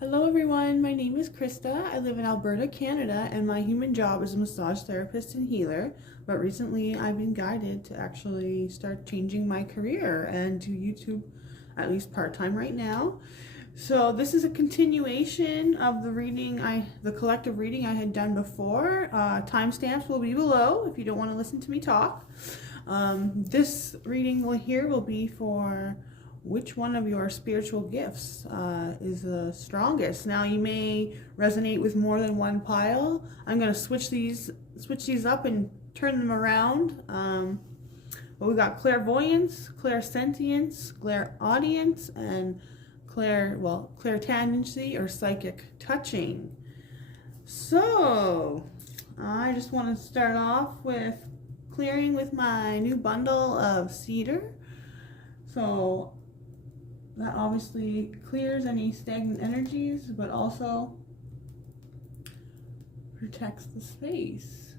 Hello everyone, my name is Christa. I live in Alberta, Canada, and my human job is a massage therapist and healer. But recently I've been guided to actually start changing my career and do YouTube at least part-time right now. So this is a continuation of the collective reading I had done before. Timestamps will be below if you don't want to listen to me talk. This reading will be for which one of your spiritual gifts is the strongest. Now you may resonate with more than one pile. I'm going to switch these up and turn them around. But we got clairvoyance, clairsentience, clairaudience, and clairtangency or psychic touching. So I just want to start off with clearing with my new bundle of cedar. So that obviously clears any stagnant energies, but also protects the space.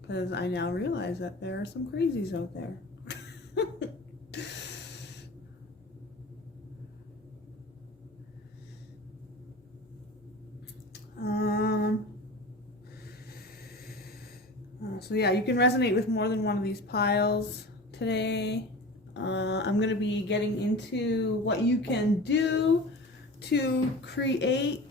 Because I now realize that there are some crazies out there. So yeah, you can resonate with more than one of these piles today. I'm going to be getting into what you can do to create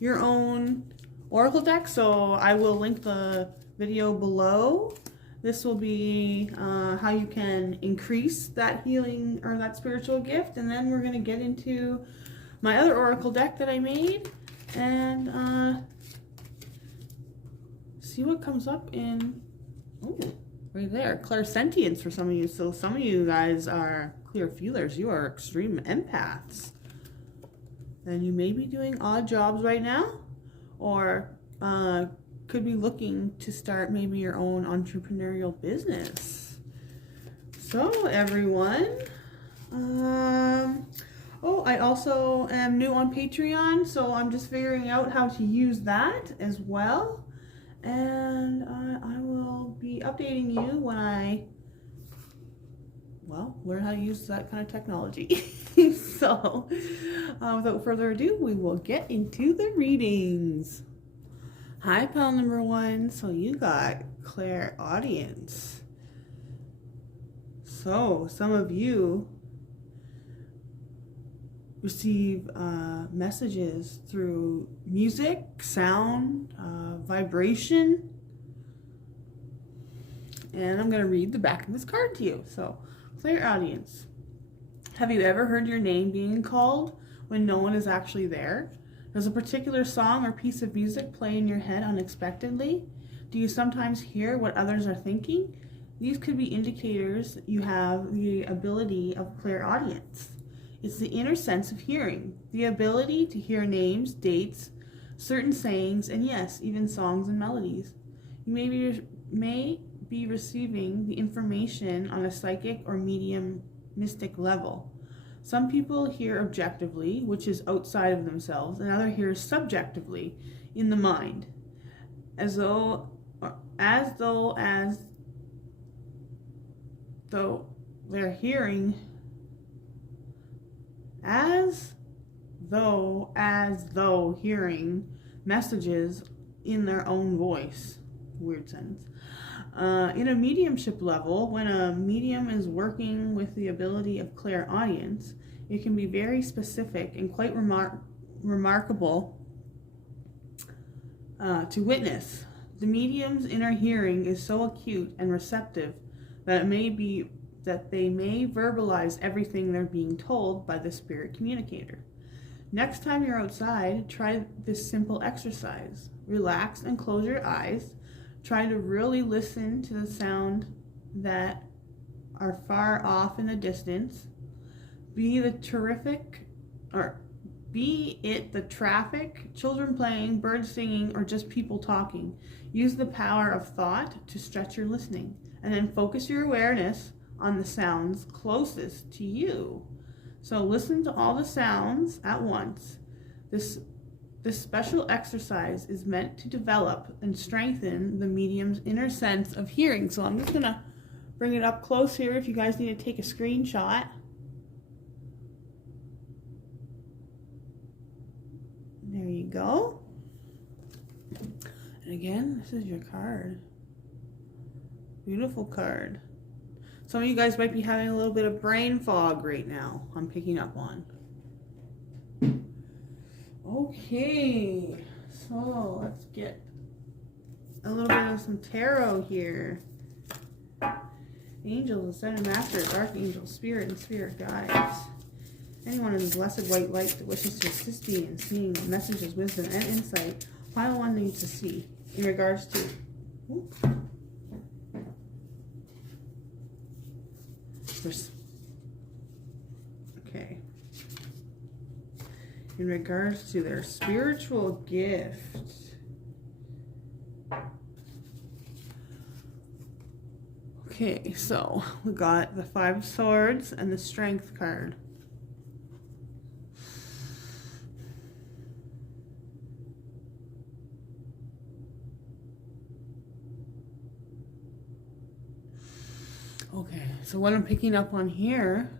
your own oracle deck. So I will link the video below. This will be how you can increase that healing or that spiritual gift. And then we're going to get into my other oracle deck that I made and see what comes up in... Ooh. Right there, clairsentience for some of you. So some of you guys are clear feelers. You are extreme empaths. And you may be doing odd jobs right now, or could be looking to start maybe your own entrepreneurial business. So everyone, oh, I also am new on Patreon, so I'm just figuring out how to use that as well. And I will be updating you when I, learn how to use that kind of technology. So, without further ado, we will get into the readings. Hi, pile number 1. So you got clairaudience. So, some of you receive messages through music, sound, vibration. And I'm going to read the back of this card to you. So, clairaudience. Have you ever heard your name being called when no one is actually there? Does a particular song or piece of music play in your head unexpectedly? Do you sometimes hear what others are thinking? These could be indicators you have the ability of clairaudience. It's the inner sense of hearing, the ability to hear names, dates, certain sayings, and yes, even songs and melodies. You may be receiving the information on a psychic or medium mystic level. Some people hear objectively, which is outside of themselves, and others hear subjectively, in the mind, as though they're hearing. As though hearing messages in their own voice. Weird sentence. In a mediumship level, when a medium is working with the ability of clairaudience, it can be very specific and quite remarkable to witness. The medium's inner hearing is so acute and receptive that they may verbalize everything they're being told by the spirit communicator. Next time you're outside, try this simple exercise. Relax and close your eyes. Try to really listen to the sound that are far off in the distance. Be it the traffic, children playing, birds singing, or just people talking. Use the power of thought to stretch your listening, and then focus your awareness on the sounds closest to you. So listen to all the sounds at once. This special exercise is meant to develop and strengthen the medium's inner sense of hearing. So I'm just going to bring it up close here if you guys need to take a screenshot. go. And again, this is your card. Beautiful card. Some of you guys might be having a little bit of brain fog right now. I'm picking up on. Okay, so let's get a little bit of some tarot here. Angels, ascended masters, archangels, spirit, and spirit guides. Anyone in the blessed white light that wishes to assist me in seeing messages, wisdom, and insight, pile one needs to see in regards to. Oops, okay. In regards to their spiritual gift. Okay, so we got the 5 of Swords and the Strength card. Okay, so what I'm picking up on here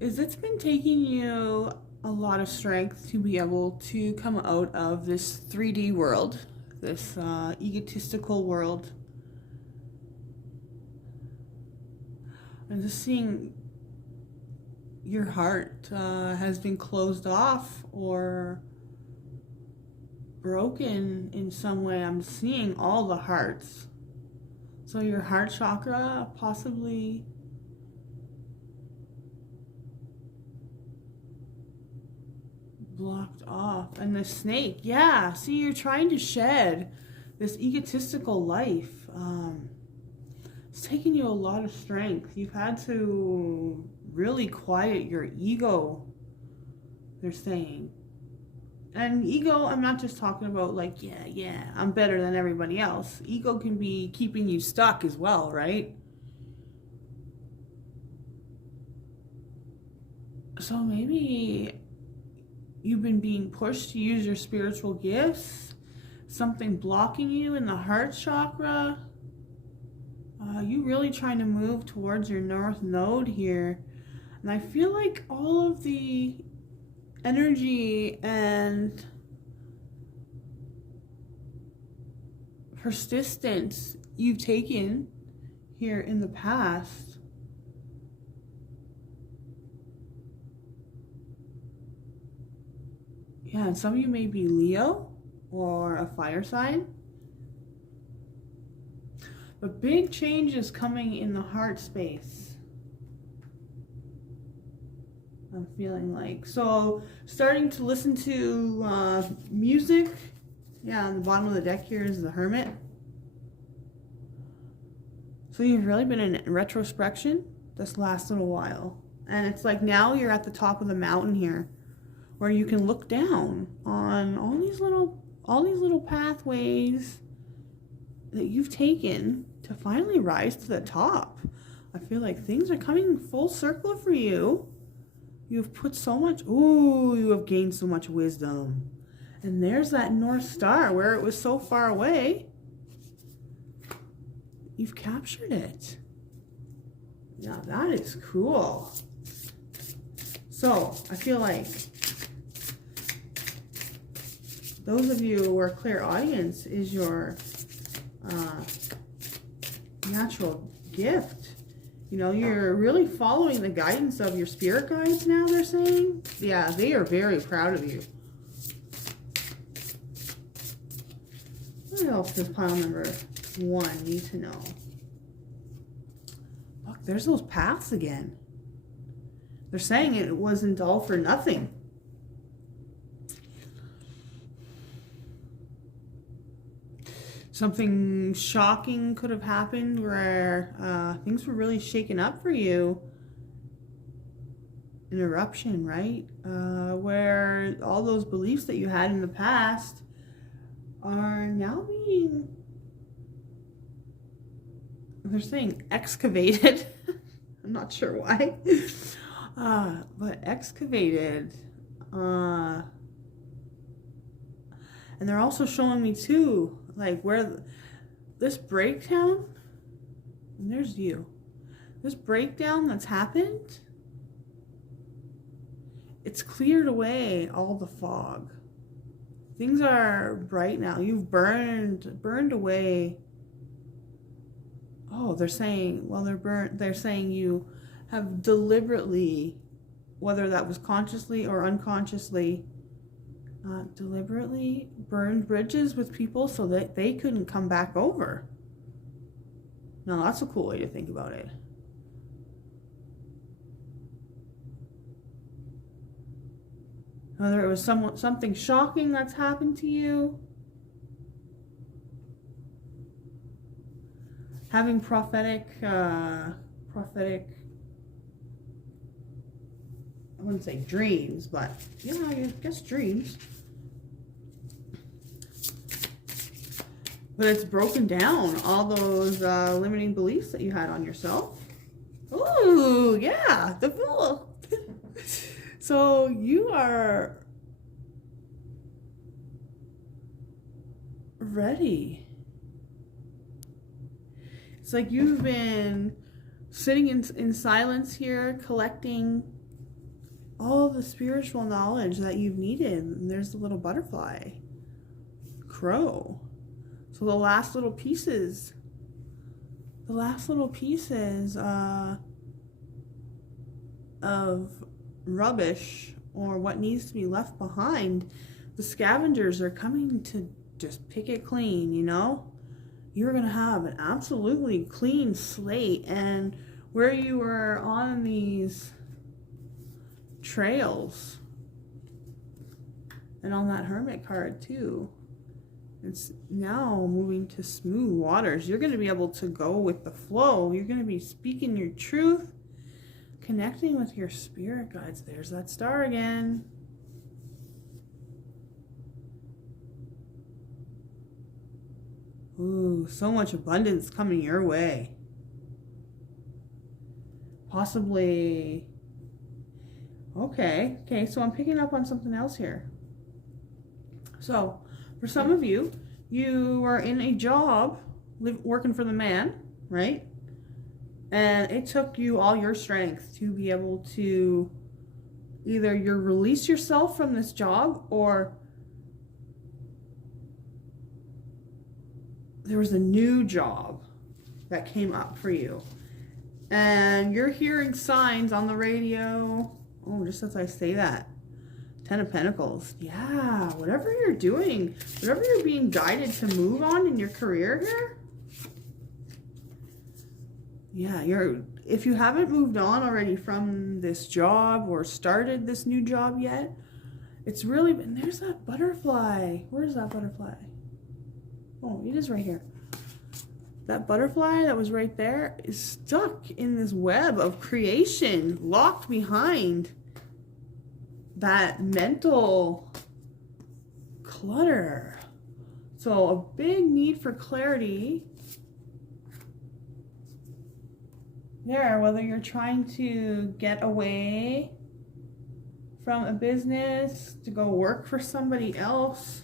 is it's been taking you a lot of strength to be able to come out of this 3D world, this egotistical world. I'm just seeing your heart has been closed off or broken in some way. I'm seeing all the hearts. So your heart chakra possibly blocked off. And the snake, yeah, see, you're trying to shed this egotistical life. It's taken you a lot of strength. You've had to really quiet your ego, they're saying. And ego, I'm not just talking about like, yeah, I'm better than everybody else. Ego can be keeping you stuck as well, right? So maybe you've been being pushed to use your spiritual gifts. Something blocking you in the heart chakra. You really trying to move towards your north node here. And I feel like all of the energy and persistence you've taken here in the past and some of you may be Leo or a fire sign. But big change is coming in the heart space. I'm feeling like. So starting to listen to music. Yeah, on the bottom of the deck here is the Hermit. So you've really been in retrospection this last little while. And it's like now you're at the top of the mountain here, where you can look down on all these little pathways that you've taken to finally rise to the top. I feel like things are coming full circle for you. You've put so much, you have gained so much wisdom. And there's that North Star where it was so far away. You've captured it. Now that is cool. So I feel like those of you who are clairaudience is your natural gift. You know, you're really following the guidance of your spirit guides now, they're saying. Yeah, they are very proud of you. What else does pile number 1 need to know? Look, there's those paths again. They're saying it wasn't all for nothing. Something shocking could have happened where things were really shaken up for you. An eruption, right? Where all those beliefs that you had in the past are now being, they're saying excavated. I'm not sure why. But excavated. And they're also showing me too, like where this breakdown, and there's you. This breakdown that's happened, it's cleared away all the fog. Things are bright now. You've burned away. Oh, they're saying, well, they're saying you have deliberately, whether that was consciously or unconsciously, deliberately burned bridges with people so that they couldn't come back over. Now, that's a cool way to think about it. Whether it was something shocking that's happened to you, having prophetic, I wouldn't say dreams, but yeah, I guess dreams. But it's broken down all those limiting beliefs that you had on yourself. Ooh, yeah, the Fool. So you are ready. It's like you've been sitting in silence here, collecting all the spiritual knowledge that you've needed. And there's the little butterfly, crow. So the last little pieces of rubbish or what needs to be left behind, the scavengers are coming to just pick it clean, you know? You're going to have an absolutely clean slate. And where you were on these trails and on that hermit card too, it's now moving to smooth waters. You're going to be able to go with the flow. You're going to be speaking your truth, connecting with your spirit guides. There's that star again. Ooh, so much abundance coming your way. Possibly. Okay, so I'm picking up on something else here. So, for some of you, you are in a job, working for the man, right? And it took you all your strength to be able to either release yourself from this job, or there was a new job that came up for you. And you're hearing signs on the radio. Oh, just as I say that. 10 of Pentacles. Yeah, whatever you're doing, whatever you're being guided to move on in your career here. Yeah, if you haven't moved on already from this job or started this new job yet, it's really, and there's that butterfly. Where's that butterfly? Oh, it is right here. That butterfly that was right there is stuck in this web of creation, locked behind that mental clutter. So a big need for clarity there, whether you're trying to get away from a business, to go work for somebody else,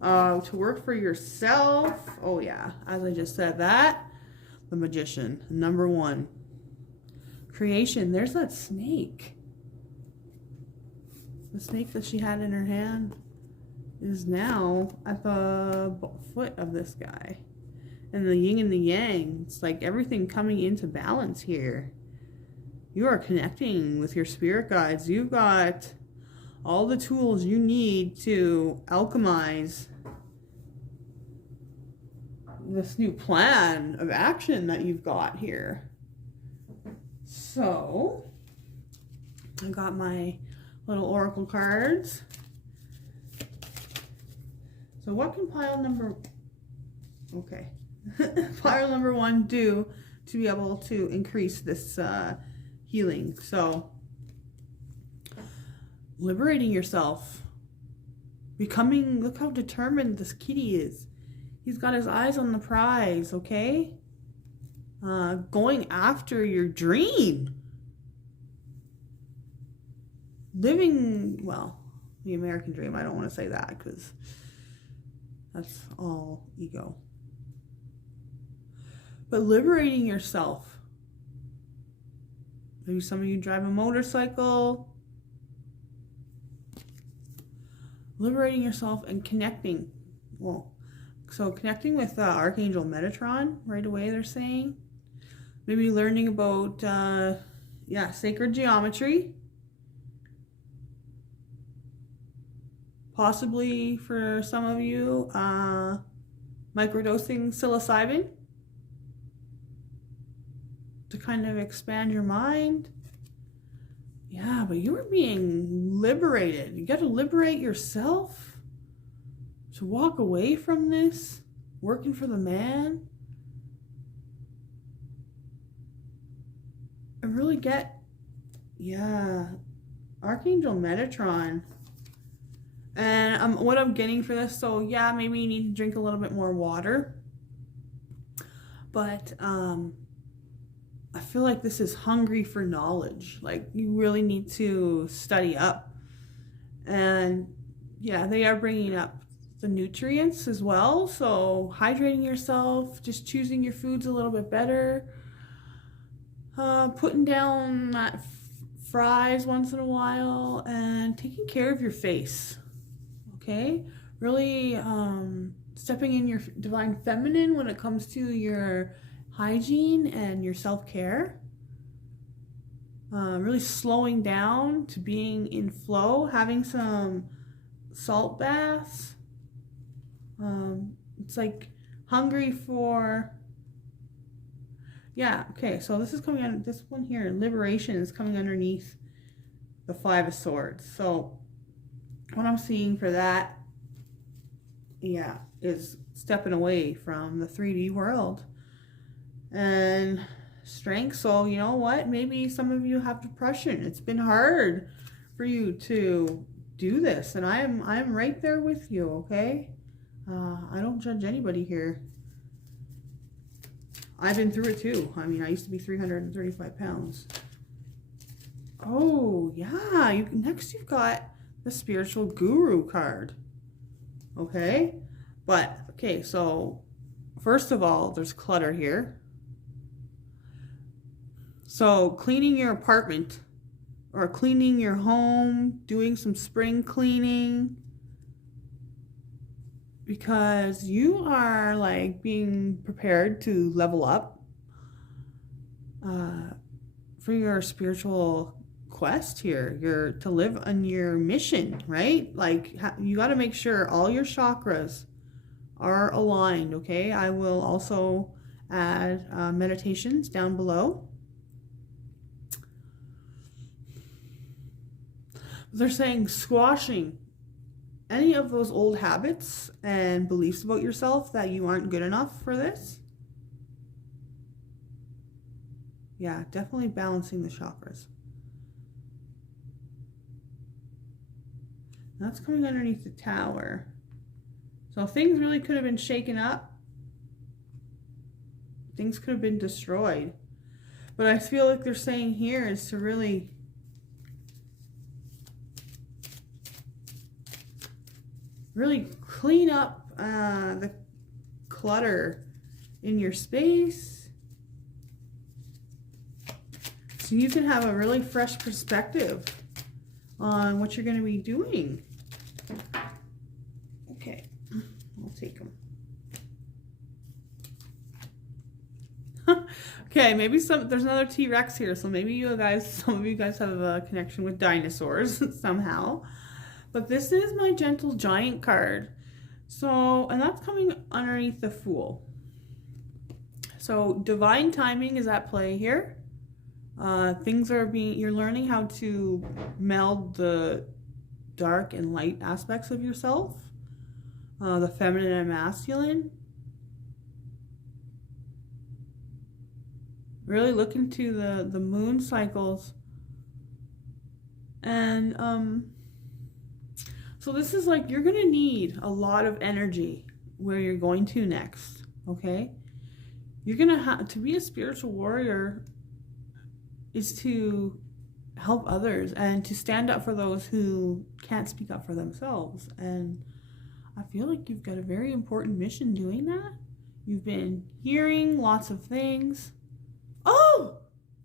to work for yourself. Oh yeah, as I just said that, the Magician, number 1. Creation, there's that snake. The snake that she had in her hand is now at the foot of this guy. And the yin and the yang, it's like everything coming into balance here. You are connecting with your spirit guides. You've got all the tools you need to alchemize this new plan of action that you've got here. So, I got my little oracle cards. So what can pile number 1 do to be able to increase this healing? So liberating yourself, becoming, look how determined this kitty is. He's got his eyes on the prize, okay? Going after your dream. Living, well, the American dream. I don't want to say that because that's all ego. But liberating yourself. Maybe some of you drive a motorcycle. liberating yourself and connecting. Well, so connecting with Archangel Metatron right away, they're saying. Maybe learning about, sacred geometry. Possibly for some of you, microdosing psilocybin to kind of expand your mind. Yeah, but you are being liberated. You got to liberate yourself to walk away from this, working for the man. And really get, Archangel Metatron. And what I'm getting for this, so yeah, maybe you need to drink a little bit more water. But I feel like this is hungry for knowledge. Like, you really need to study up. And yeah, they are bringing up the nutrients as well. So hydrating yourself, just choosing your foods a little bit better. Putting down that fries once in a while, and taking care of your face. Okay? Really stepping in your divine feminine when it comes to your hygiene and your self-care. Really slowing down to being in flow, having some salt baths. It's like hungry for, okay, so this is coming out, this one here, liberation, is coming underneath the Five of Swords. So what I'm seeing for that, is stepping away from the 3D world and strength. So you know what, maybe some of you have depression. It's been hard for you to do this, and I'm right there with you. Okay, I don't judge anybody here. I've been through it too. I mean, I used to be 335 pounds. Oh yeah, next you've got the spiritual guru card. Okay, but okay, so first of all, there's clutter here. So cleaning your apartment or cleaning your home, doing some spring cleaning, because you are like being prepared to level up for your spiritual quest here. You're to live on your mission, right? Like, you got to make sure all your chakras are aligned. Okay, I will also add meditations down below. They're saying squashing any of those old habits and beliefs about yourself that you aren't good enough for this. Yeah, definitely balancing the chakras. That's coming underneath the Tower. So things really could have been shaken up. Things could have been destroyed. But I feel like they're saying here is to really clean up the clutter in your space, so you can have a really fresh perspective on what you're going to be doing. Okay, I'll take them. Okay, maybe there's another T-Rex here, so maybe some of you guys have a connection with dinosaurs somehow. But this is my Gentle Giant card. So, and that's coming underneath the Fool. So divine timing is at play here. You're learning how to meld the dark and light aspects of yourself. The feminine and masculine. Really look into the moon cycles. And, so this is like, you're going to need a lot of energy where you're going to next, okay? You're going to have to be a spiritual warrior is to help others and to stand up for those who can't speak up for themselves. And I feel like you've got a very important mission doing that. You've been hearing lots of things. Oh,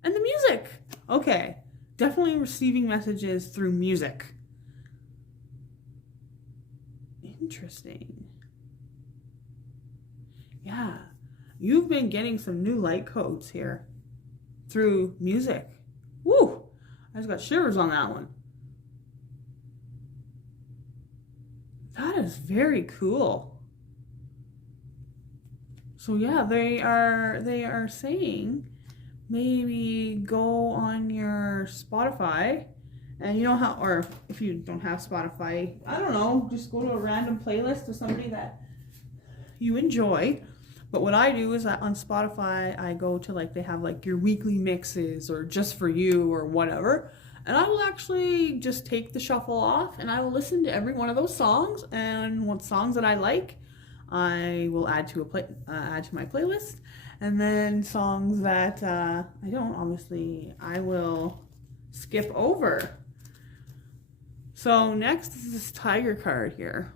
and the music. Okay, definitely receiving messages through music. Interesting. Yeah. You've been getting some new light codes here through music. Woo! I just got shivers on that one. That is very cool. So yeah, they are saying maybe go on your Spotify, and you know how, or if you don't have Spotify, I don't know, just go to a random playlist of somebody that you enjoy. But what I do is on Spotify, I go to like, they have like your weekly mixes or just for you or whatever. And I will actually just take the shuffle off and I will listen to every one of those songs, and what songs that I like, I will add to my playlist. And then songs that I don't, obviously, I will skip over. So next is this tiger card here.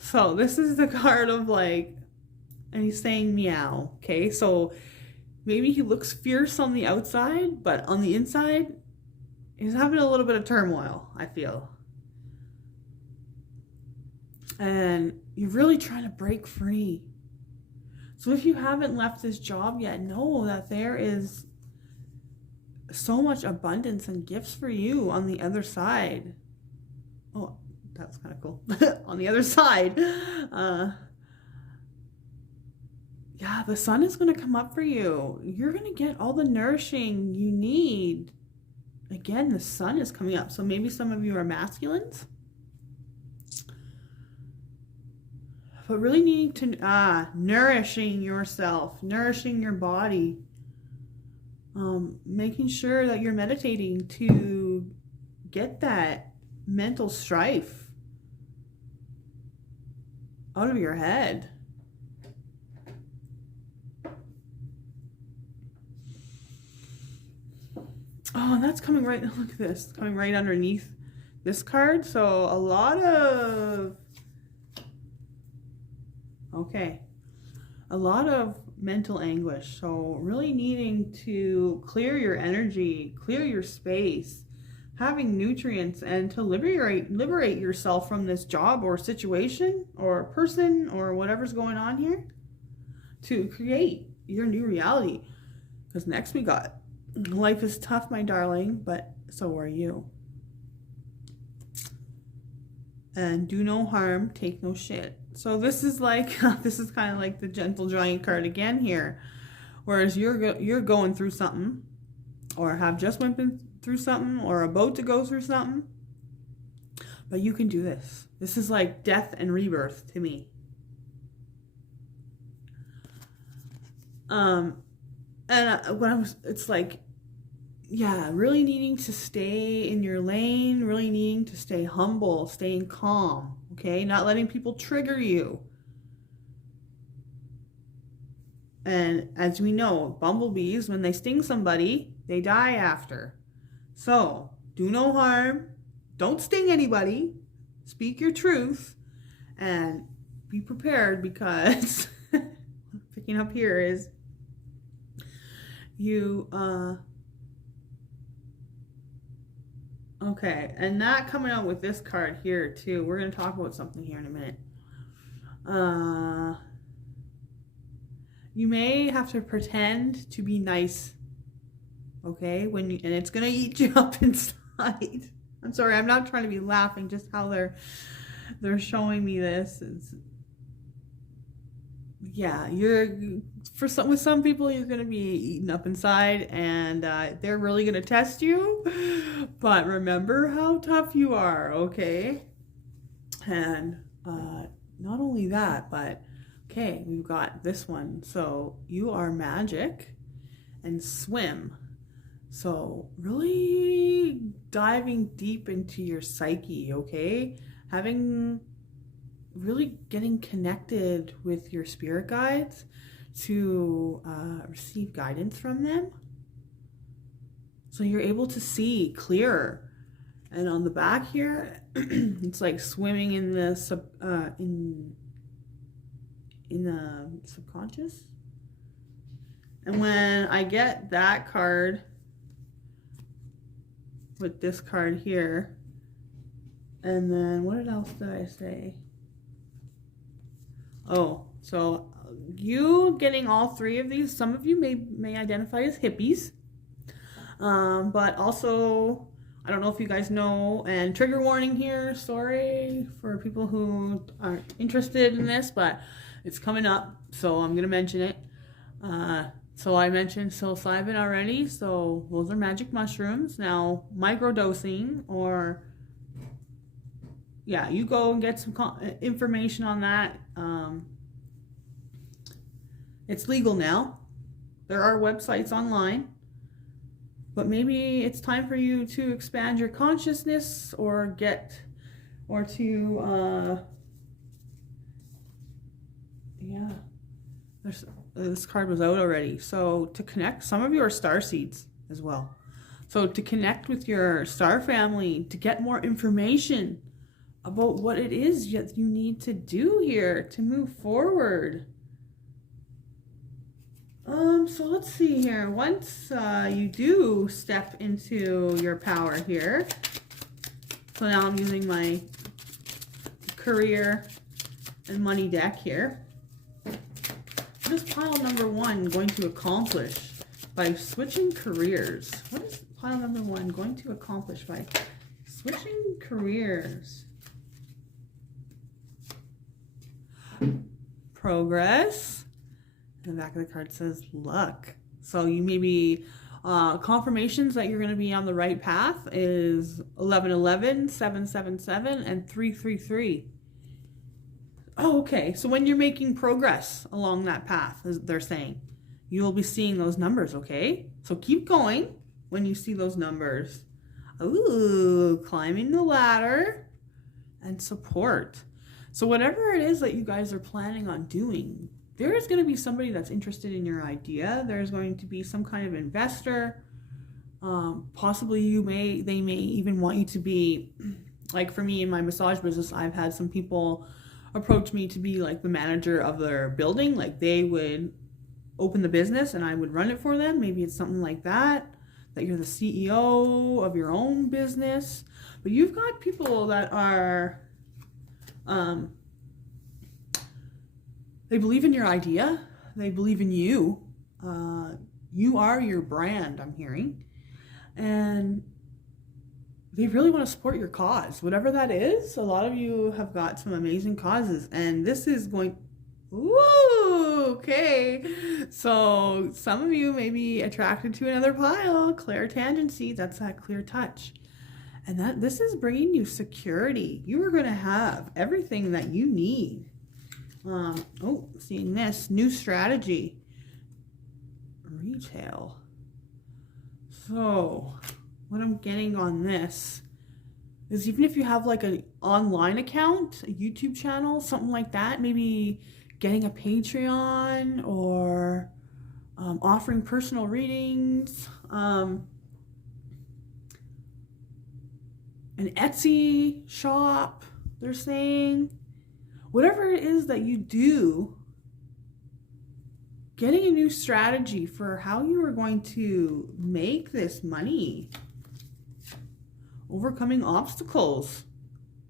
So this is the card of like, and he's saying meow. Okay, so maybe he looks fierce on the outside, but on the inside, he's having a little bit of turmoil, I feel. And you're really trying to break free. So if you haven't left this job yet, know that there is so much abundance and gifts for you on the other side. Oh, that's kind of cool. On the other side. Yeah, the sun is going to come up for you. You're going to get all the nourishing you need. Again, the sun is coming up. So maybe some of you are masculines. But really need to, nourishing yourself, nourishing your body. Making sure that you're meditating to get that mental strife out of your head. Oh, and that's coming right, look at this, coming right underneath this card. So a lot of mental anguish. So really needing to clear your energy, clear your space, having nutrients, and to liberate yourself from this job or situation or person or whatever's going on here to create your new reality. Because next we got, life is tough, my darling, but so are you. And do no harm, take no shit. So this is like, this is kind of like the gentle giant card again here. Whereas you're going through something, or have just went through something, or about to go through something. But you can do this. This is like death and rebirth to me. It's like, yeah, really needing to stay in your lane, really needing to stay humble, staying calm, okay? Not letting people trigger you. And as we know, bumblebees, when they sting somebody, they die after. So, do no harm, don't sting anybody, speak your truth, and be prepared, because what I'm picking up here is you, okay, and that coming out with this card here too. We're going to talk about something here in a minute. You may have to pretend to be nice, okay? And it's going to eat you up inside. I'm sorry, I'm not trying to be laughing, just how they're showing me this. Yeah, with some people you're going to be eaten up inside, and they're really going to test you. But remember how tough you are, okay? And not only that, but okay, we've got this one. So you are magic and swim. So really diving deep into your psyche, okay? Really getting connected with your spirit guides to receive guidance from them. So you're able to see clearer. And on the back here, it's like swimming in the subconscious. And when I get that card with this card here, and then what else did I say? Oh, so you getting all three of these, some of you may identify as hippies. But also, I don't know if you guys know, and trigger warning here, sorry for people who aren't interested in this, but it's coming up, so I'm going to mention it. So I mentioned psilocybin already, so those are magic mushrooms. Now, microdosing, or, yeah, you go and get some information on that. It's legal now. There are websites online. But maybe it's time for you to expand your consciousness or this card was out already. So to connect, some of you are star seeds as well. So to connect with your star family, to get more information about what it is that you need to do here to move forward. So let's see here. Once you do step into your power here, so now I'm using my career and money deck here. What is pile number 1 going to accomplish by switching careers? What is pile number 1 going to accomplish by switching careers? Progress. The back of the card says luck. So you maybe confirmations that you're going to be on the right path is 1111, 777, and 333. Oh, okay. So when you're making progress along that path, as they're saying, you will be seeing those numbers, okay? So keep going when you see those numbers. Ooh, climbing the ladder and support. So whatever it is that you guys are planning on doing, there is going to be somebody that's interested in your idea. There's going to be some kind of investor. Possibly they may even want you to be, like for me in my massage business, I've had some people approach me to be like the manager of their building. Like they would open the business and I would run it for them. Maybe it's something like that you're the CEO of your own business. But you've got people that are, they believe in your idea. They believe in you. You are your brand, I'm hearing. And they really want to support your cause. Whatever that is, a lot of you have got some amazing causes. And this is going... Ooh, okay. So some of you may be attracted to another pile. Clairtangency, that's that clear touch. And this is bringing you security. You are going to have everything that you need. Seeing this new strategy, retail. So what I'm getting on this is, even if you have like an online account, a YouTube channel, something like that, maybe getting a Patreon or offering personal readings, an Etsy shop, they're saying. Whatever it is that you do, getting a new strategy for how you are going to make this money. Overcoming obstacles.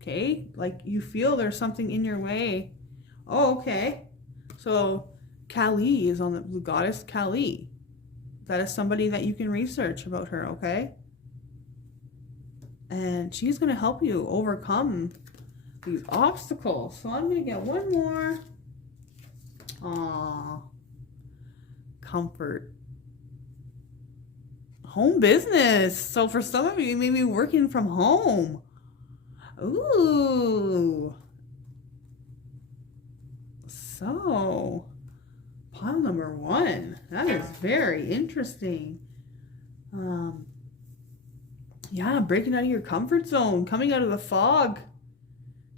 Okay? Like you feel there's something in your way. Oh, okay. So Kali is on the goddess Kali. That is somebody that you can research about her, okay? And she's going to help you overcome these obstacles. So I'm going to get one more. Comfort. Home business. So for some of you, you may be working from home. Ooh. So, pile number 1. That is very interesting. Yeah, breaking out of your comfort zone, coming out of the fog.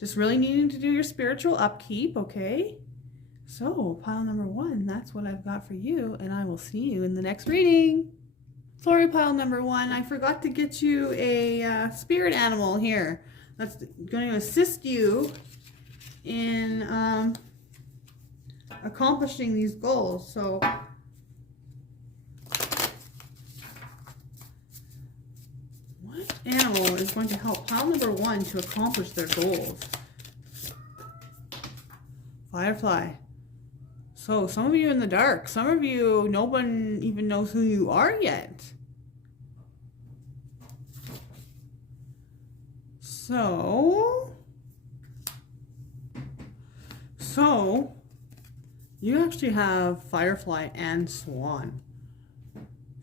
Just really needing to do your spiritual upkeep, okay? So, pile number 1, that's what I've got for you, and I will see you in the next reading. Sorry, pile number 1, I forgot to get you a spirit animal here. That's going to assist you in accomplishing these goals. So, what animal is going to help pile number 1 to accomplish their goals? Firefly. So some of you in the dark. Some of you, no one even knows who you are yet. So you actually have Firefly and Swan.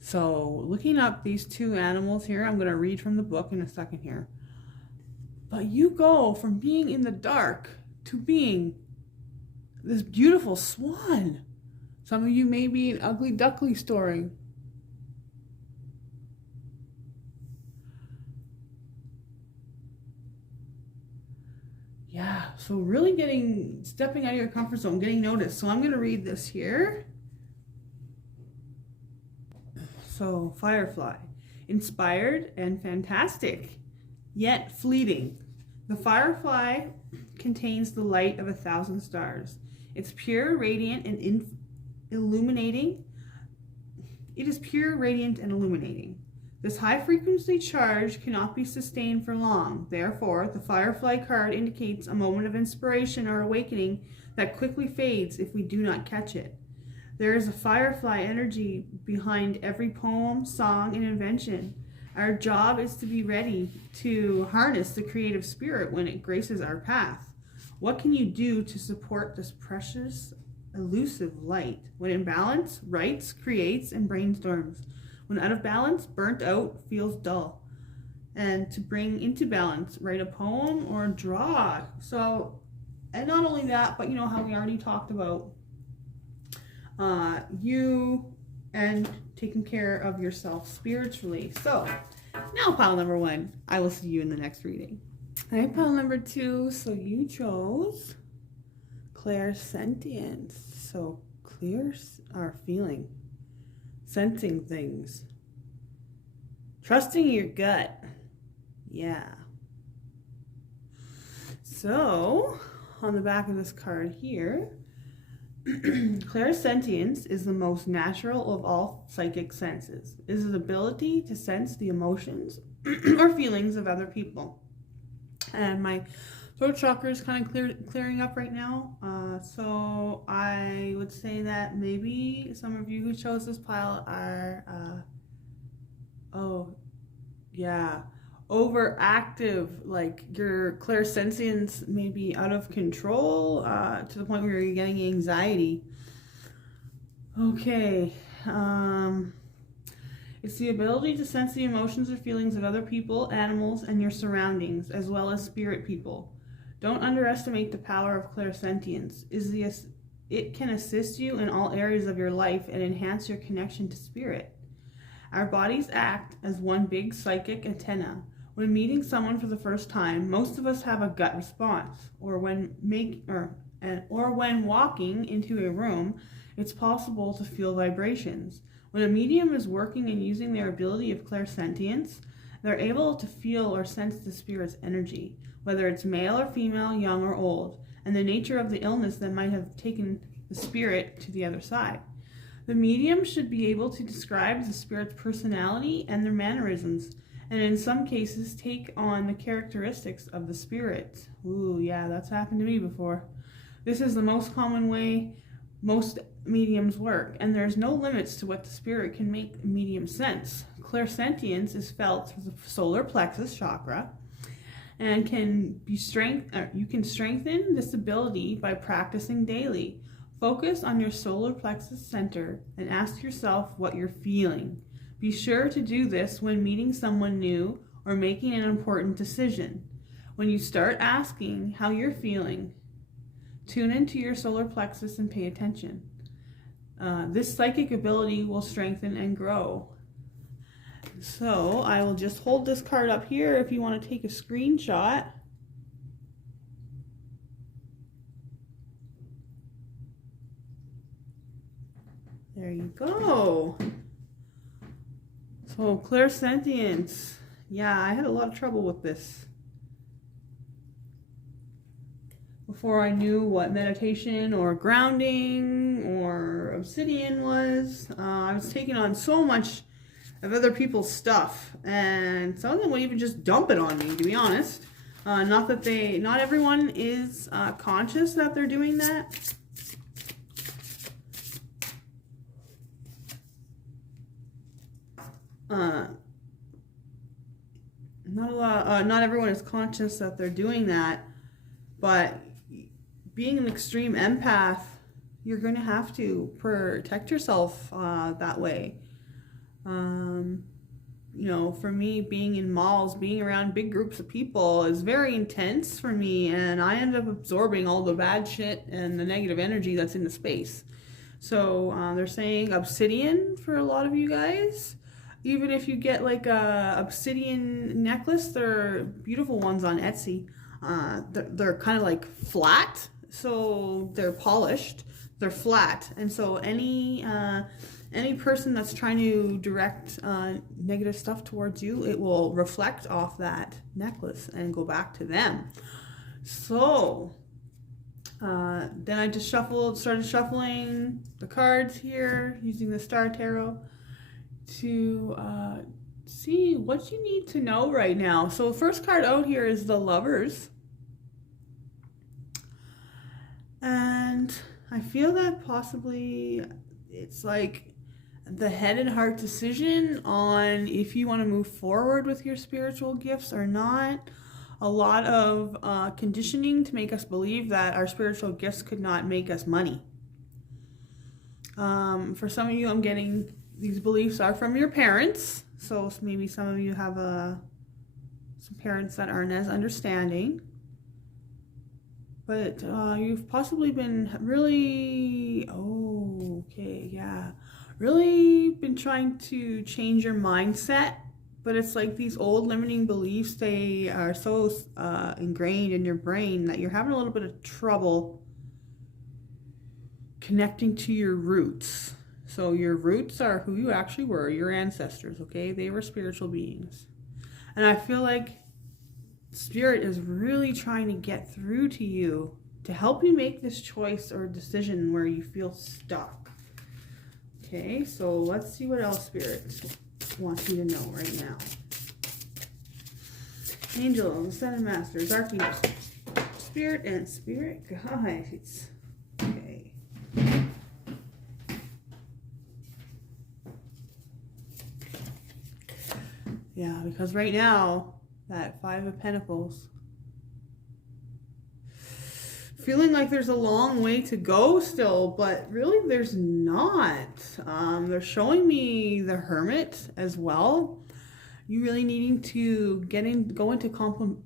So looking up these two animals here, I'm going to read from the book in a second here. But you go from being in the dark to being this beautiful swan. Some of you may be an ugly duckling story. Yeah, so really stepping out of your comfort zone, getting noticed. So I'm going to read this here. So, Firefly, inspired and fantastic, yet fleeting. The firefly contains the light of 1,000 stars. It's pure, radiant, and illuminating. It is pure, radiant, and illuminating. This high-frequency charge cannot be sustained for long. Therefore, the Firefly card indicates a moment of inspiration or awakening that quickly fades if we do not catch it. There is a firefly energy behind every poem, song, and invention. Our job is to be ready to harness the creative spirit when it graces our path. What can you do to support this precious, elusive light? When in balance, writes, creates, and brainstorms. When out of balance, burnt out, feels dull. And to bring into balance, write a poem or draw. So, and not only that, but you know how we already talked about you and taking care of yourself spiritually. So now pile number 1, I will see you in the next reading. All right, pile number 2, so you chose clairsentience. So clear our feeling, sensing things, trusting your gut. Yeah. So on the back of this card here, clairsentience is the most natural of all psychic senses. It is the ability to sense the emotions or feelings of other people. And my throat chakra is kind of clearing up right now. So I would say that maybe some of you who chose this pile are, overactive, like your clairsentience may be out of control to the point where you're getting anxiety. Okay, it's the ability to sense the emotions or feelings of other people, animals, and your surroundings, as well as spirit people. Don't underestimate the power of clairsentience. It can assist you in all areas of your life and enhance your connection to spirit. Our bodies act as one big psychic antenna. When meeting someone for the first time, most of us have a gut response, or when walking into a room, it's possible to feel vibrations. When a medium is working and using their ability of clairsentience, they're able to feel or sense the spirit's energy, whether it's male or female, young or old, and the nature of the illness that might have taken the spirit to the other side. The medium should be able to describe the spirit's personality and their mannerisms, and in some cases take on the characteristics of the spirit. Ooh, yeah, that's happened to me before. This is the most common way most mediums work, and there's no limits to what the spirit can make medium sense. Clairsentience is felt through the solar plexus chakra, and you can strengthen this ability by practicing daily. Focus on your solar plexus center and ask yourself what you're feeling. Be sure to do this when meeting someone new or making an important decision. When you start asking how you're feeling, tune into your solar plexus and pay attention. This psychic ability will strengthen and grow. So I will just hold this card up here if you want to take a screenshot. There you go. So clairsentience. Yeah, I had a lot of trouble with this before I knew what meditation or grounding or obsidian was. I was taking on so much of other people's stuff, and some of them would even just dump it on me, to be honest. Not everyone is conscious that they're doing that. Not everyone is conscious that they're doing that, but being an extreme empath, you're going to have to protect yourself that way. You know, for me, being in malls, being around big groups of people is very intense for me, and I end up absorbing all the bad shit and the negative energy that's in the space. So they're saying obsidian for a lot of you guys. Even if you get like a obsidian necklace, they're beautiful ones on Etsy. They're kind of like flat, so they're polished. They're flat, and so any person that's trying to direct negative stuff towards you, it will reflect off that necklace and go back to them. So then I just started shuffling the cards here using the Star Tarot to see what you need to know right now. So the first card out here is the Lovers. And I feel that possibly it's like the head and heart decision on if you want to move forward with your spiritual gifts or not. A lot of conditioning to make us believe that our spiritual gifts could not make us money. For some of you, I'm getting these beliefs are from your parents. So maybe some of you have some parents that aren't as understanding. But you've possibly been really, really been trying to change your mindset. But it's like these old limiting beliefs, they are so ingrained in your brain that you're having a little bit of trouble connecting to your roots. So your roots are who you actually were, your ancestors, okay? They were spiritual beings. And I feel like Spirit is really trying to get through to you to help you make this choice or decision where you feel stuck. Okay, so let's see what else Spirit wants you to know right now. Angels, Ascended Masters, Archangels, Spirit and Spirit Guides. Okay. Yeah, because right now, that Five of Pentacles, feeling like there's a long way to go still, but really there's not. They're showing me the Hermit as well. You really needing to go into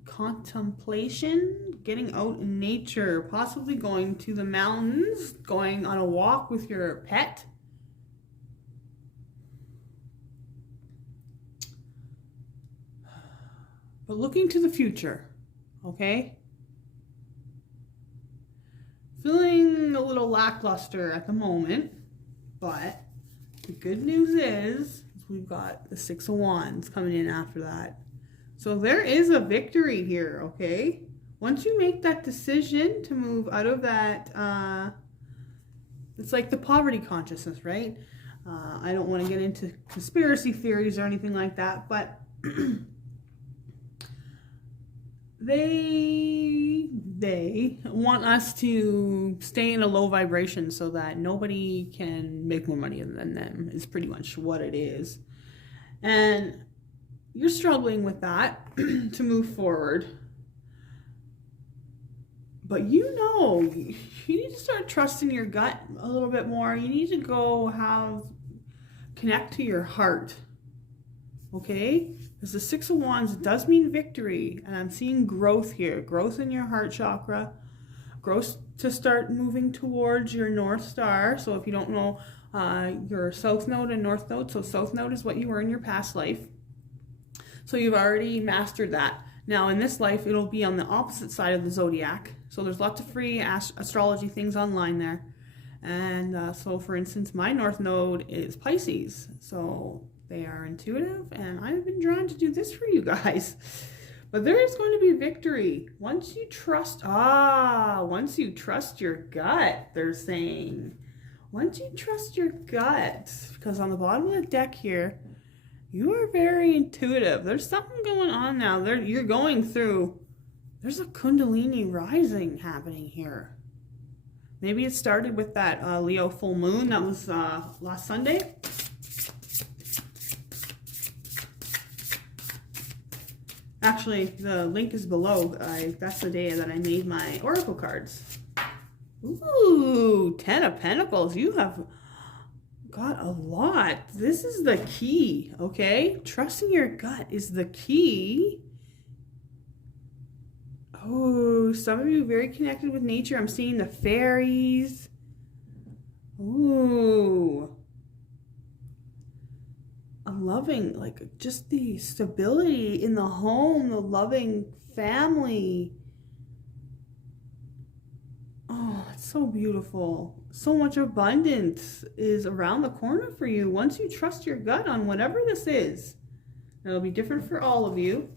contemplation, getting out in nature, possibly going to the mountains, going on a walk with your pet. But looking to the future, okay? Feeling a little lackluster at the moment, but the good news is we've got the Six of Wands coming in after that. So there is a victory here, okay? Once you make that decision to move out of that, it's like the poverty consciousness, right? I don't want to get into conspiracy theories or anything like that, but they want us to stay in a low vibration so that nobody can make more money than them is pretty much what it is. And you're struggling with that to move forward. But you know, you need to start trusting your gut a little bit more. You need to connect to your heart. Okay? Because the Six of Wands does mean victory. And I'm seeing growth here. Growth in your heart chakra. Growth to start moving towards your North Star. So if you don't know your South Node and North Node. So South Node is what you were in your past life. So you've already mastered that. Now in this life, it'll be on the opposite side of the zodiac. So there's lots of free astrology things online there. And so for instance, my North Node is Pisces. So they are intuitive, and I've been drawn to do this for you guys. But there is going to be victory once you trust your gut, they're saying. Once you trust your gut, because on the bottom of the deck here, you are very intuitive. There's something going on now. You're going through There's a Kundalini rising happening here. Maybe it started with that Leo full moon that was last Sunday. Actually, the link is below. That's the day that I made my oracle cards. Ooh, 10 of Pentacles. You have got a lot. This is the key, okay? Trusting your gut is the key. Oh, some of you very connected with nature. I'm seeing the fairies. Ooh. I'm loving, like, just the stability in the home, the loving family. Oh, it's so beautiful. So much abundance is around the corner for you once you trust your gut on whatever this is. It'll be different for all of you.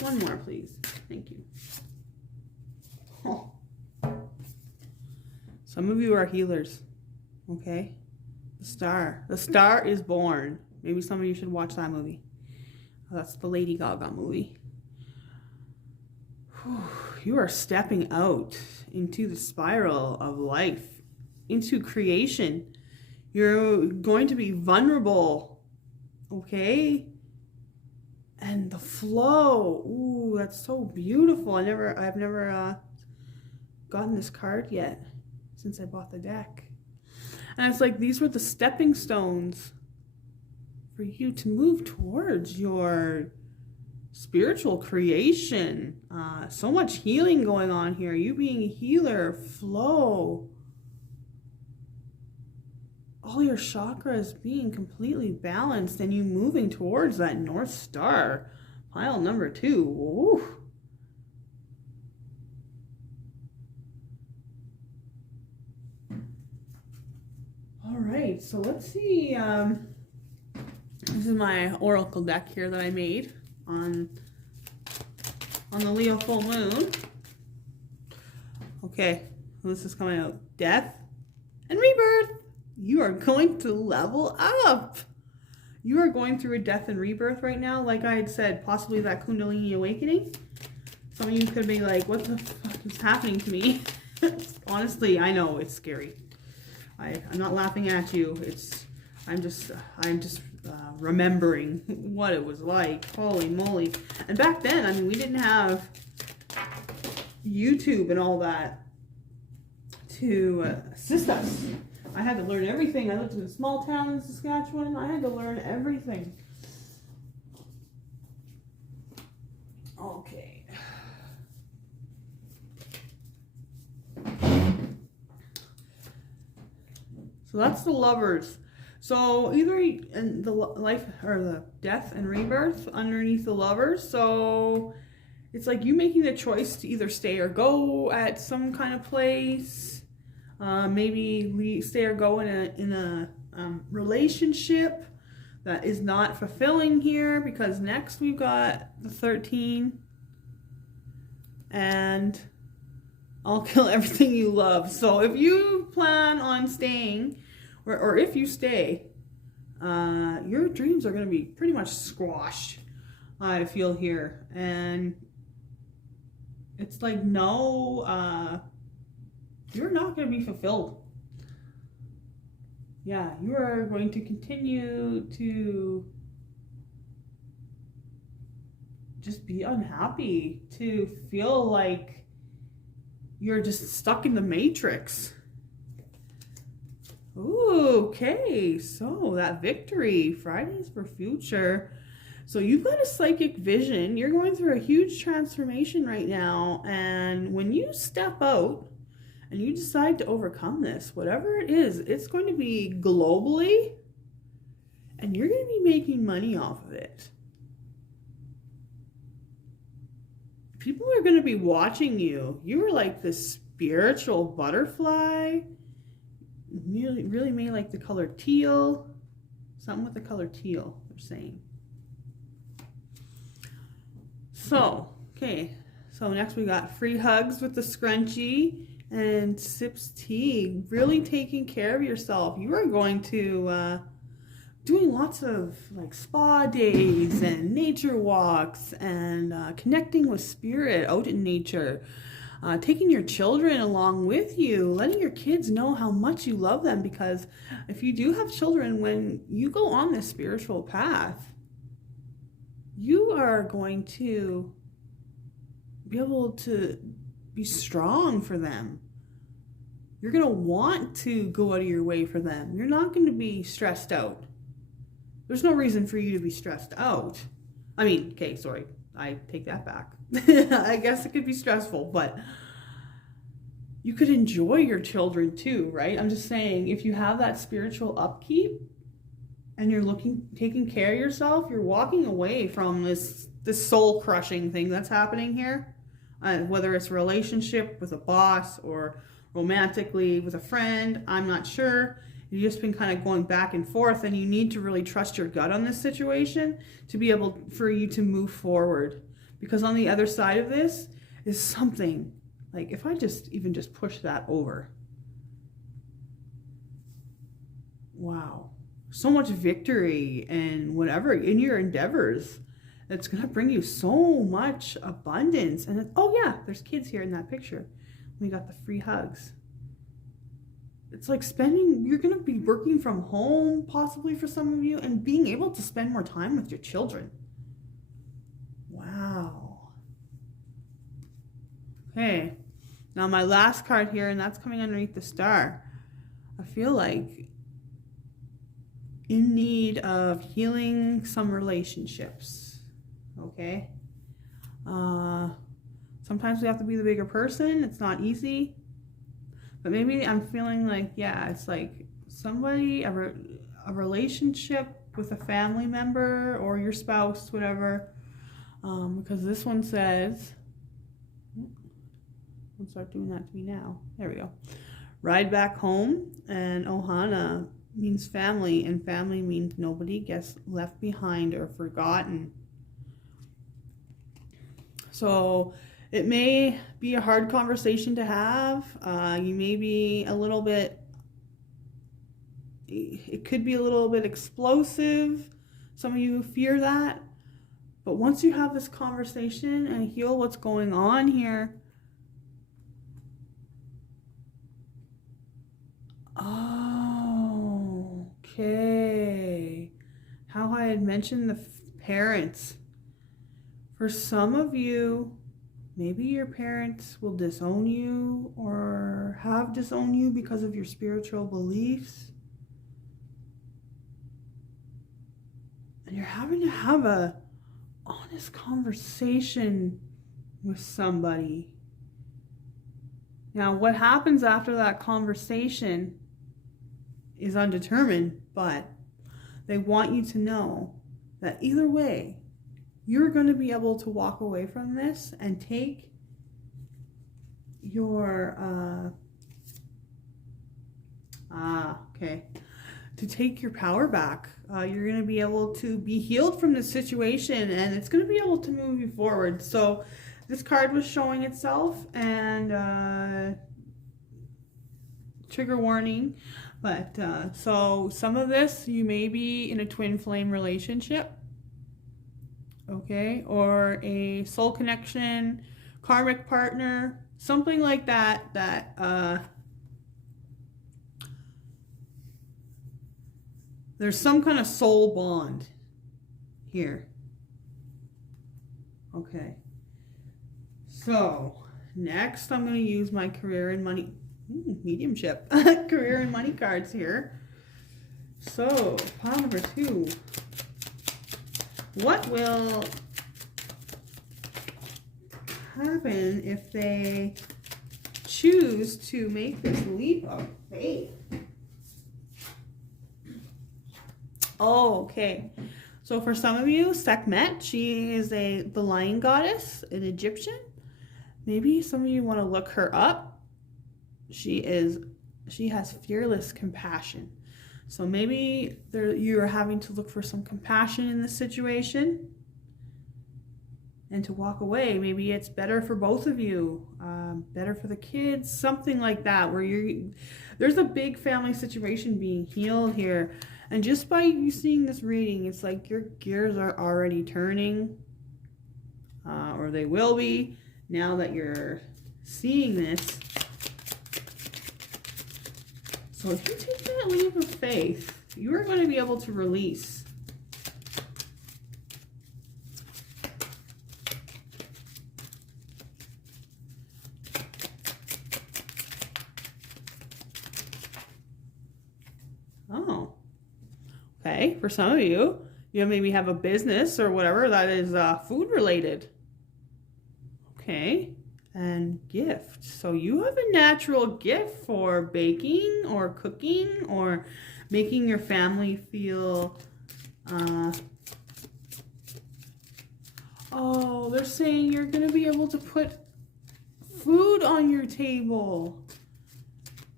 One more, please. Thank you. Oh. Some of you are healers, okay? The Star. The Star is Born. Maybe some of you should watch that movie. That's the Lady Gaga movie. Whew. You are stepping out into the spiral of life, into creation. You're going to be vulnerable, okay? And the flow, ooh, that's so beautiful. I've never gotten this card yet since I bought the deck. And it's like these were the stepping stones for you to move towards your spiritual creation. So much healing going on here. You being a healer, flow. All your chakras being completely balanced and you moving towards that North Star. Pile number 2. Ooh. All right, so let's see. This is my oracle deck here that I made on the Leo full moon. Okay, this is coming out. Death and rebirth. You are going to level up. You are going through a death and rebirth right now. Like I had said, possibly that Kundalini awakening. Some of you could be like, what the fuck is happening to me? Honestly, I know it's scary. I'm not laughing at you. I'm just remembering what it was like. Holy moly. And back then, I mean, we didn't have YouTube and all that to assist us. I had to learn everything. I lived in a small town in Saskatchewan. I had to learn everything. Okay. So that's the Lovers. So either in the life or the death and rebirth underneath the Lovers. So it's like you making the choice to either stay or go at some kind of place. Maybe stay or go in a relationship that is not fulfilling here, because next we've got the 13 and I'll kill everything you love. So if you plan on staying, or if you stay, your dreams are going to be pretty much squashed, I feel here. And it's like, no, you're not going to be fulfilled. Yeah, you are going to continue to just be unhappy, to feel like you're just stuck in the matrix. Ooh, okay, so that victory, Fridays for future. So you've got a psychic vision. You're going through a huge transformation right now. And when you step out and you decide to overcome this, whatever it is, it's going to be globally and you're going to be making money off of it. People are going to be watching you. You are like this spiritual butterfly. Really may like the color teal. Something with the color teal, they're saying. So, okay. So next we got free hugs with the scrunchie and sips tea. Really taking care of yourself. You are going to doing lots of like spa days and nature walks and connecting with spirit out in nature. Taking your children along with you, letting your kids know how much you love them, because if you do have children, when you go on this spiritual path, you are going to be able to be strong for them. You're going to want to go out of your way for them. You're not going to be stressed out. There's no reason for you to be stressed out. I mean, okay, sorry, I take that back. I guess it could be stressful, but you could enjoy your children too, right? I'm just saying, if you have that spiritual upkeep and you're taking care of yourself, you're walking away from this soul crushing thing that's happening here. Whether it's a relationship with a boss or romantically with a friend, I'm not sure. You've just been kind of going back and forth, and you need to really trust your gut on this situation to be able for you to move forward. Because on the other side of this is something, like if I just push that over. Wow. So much victory and whatever in your endeavors. It's going to bring you so much abundance. And oh yeah, there's kids here in that picture. We got the free hugs. It's like you're going to be working from home possibly for some of you, and being able to spend more time with your children. Wow. Okay, now my last card here, and that's coming underneath the star. I feel like in need of healing some relationships. Okay. Sometimes we have to be the bigger person. It's not easy. But maybe I'm feeling like, yeah, it's like somebody, a relationship with a family member or your spouse, whatever. Because this one says, don't start doing that to me now. There we go. Ride back home, and Ohana means family, and family means nobody gets left behind or forgotten. So it may be a hard conversation to have. You may be it could be a little bit explosive. Some of you fear that. But once you have this conversation and heal what's going on here, oh, okay. How I had mentioned the parents. For some of you, maybe your parents will disown you or have disowned you because of your spiritual beliefs. And you're having to have a honest conversation with somebody. Now, what happens after that conversation is undetermined, but they want you to know that either way, you're going to be able to walk away from this and take your, to take your power back. You're going to be able to be healed from this situation, and it's going to be able to move you forward. So this card was showing itself, and trigger warning. But so some of this, you may be in a twin flame relationship. Okay, or a soul connection, karmic partner, something like that, there's some kind of soul bond here. Okay, so next I'm going to use my career and money, mediumship, career and money cards here. So, pile number 2. What will happen if they choose to make this leap of faith? Oh, okay. So for some of you, Sekhmet, she is the lion goddess, an Egyptian. Maybe some of you want to look her up. She has fearless compassion. So maybe you're having to look for some compassion in this situation. and to walk away. Maybe it's better for both of you, better for the kids, something like that, where there's a big family situation being healed here. And just by you seeing this reading, it's like your gears are already turning, or they will be now that you're seeing this. So if you take that leap of faith, you are going to be able to release. Oh, okay. For some of you, you maybe have a business or whatever that is food related. Okay. And gift. So you have a natural gift for baking or cooking or making your family feel, oh, they're saying you're going to be able to put food on your table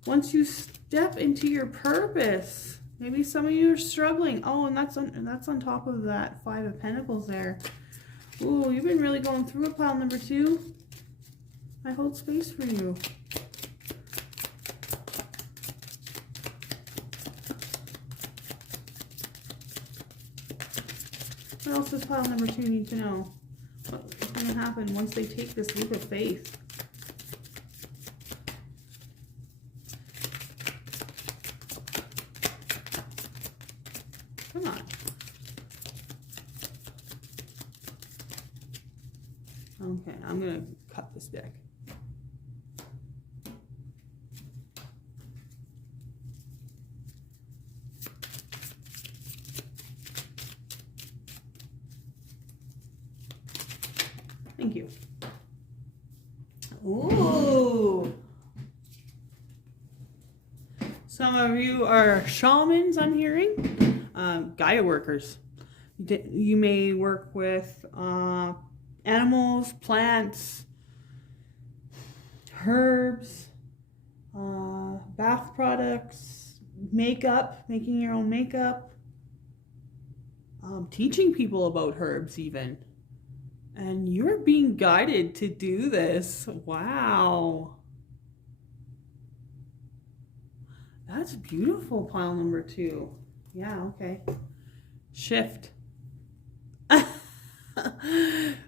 once you step into your purpose. Maybe some of you are struggling. Oh, and that's on top of that 5 of Pentacles there. Ooh, you've been really going through it, pile number 2. I hold space for you. What else does pile number 2 need to know? What's going to happen once they take this leap of faith? Come on. Okay, I'm going to cut this deck. Thank you. Ooh. Some of you are shamans, I'm hearing. Gaia workers. You may work with animals, plants, herbs, bath products, makeup, making your own makeup, teaching people about herbs even. And you're being guided to do this. Wow. That's beautiful, pile number 2. Yeah, okay. Shift.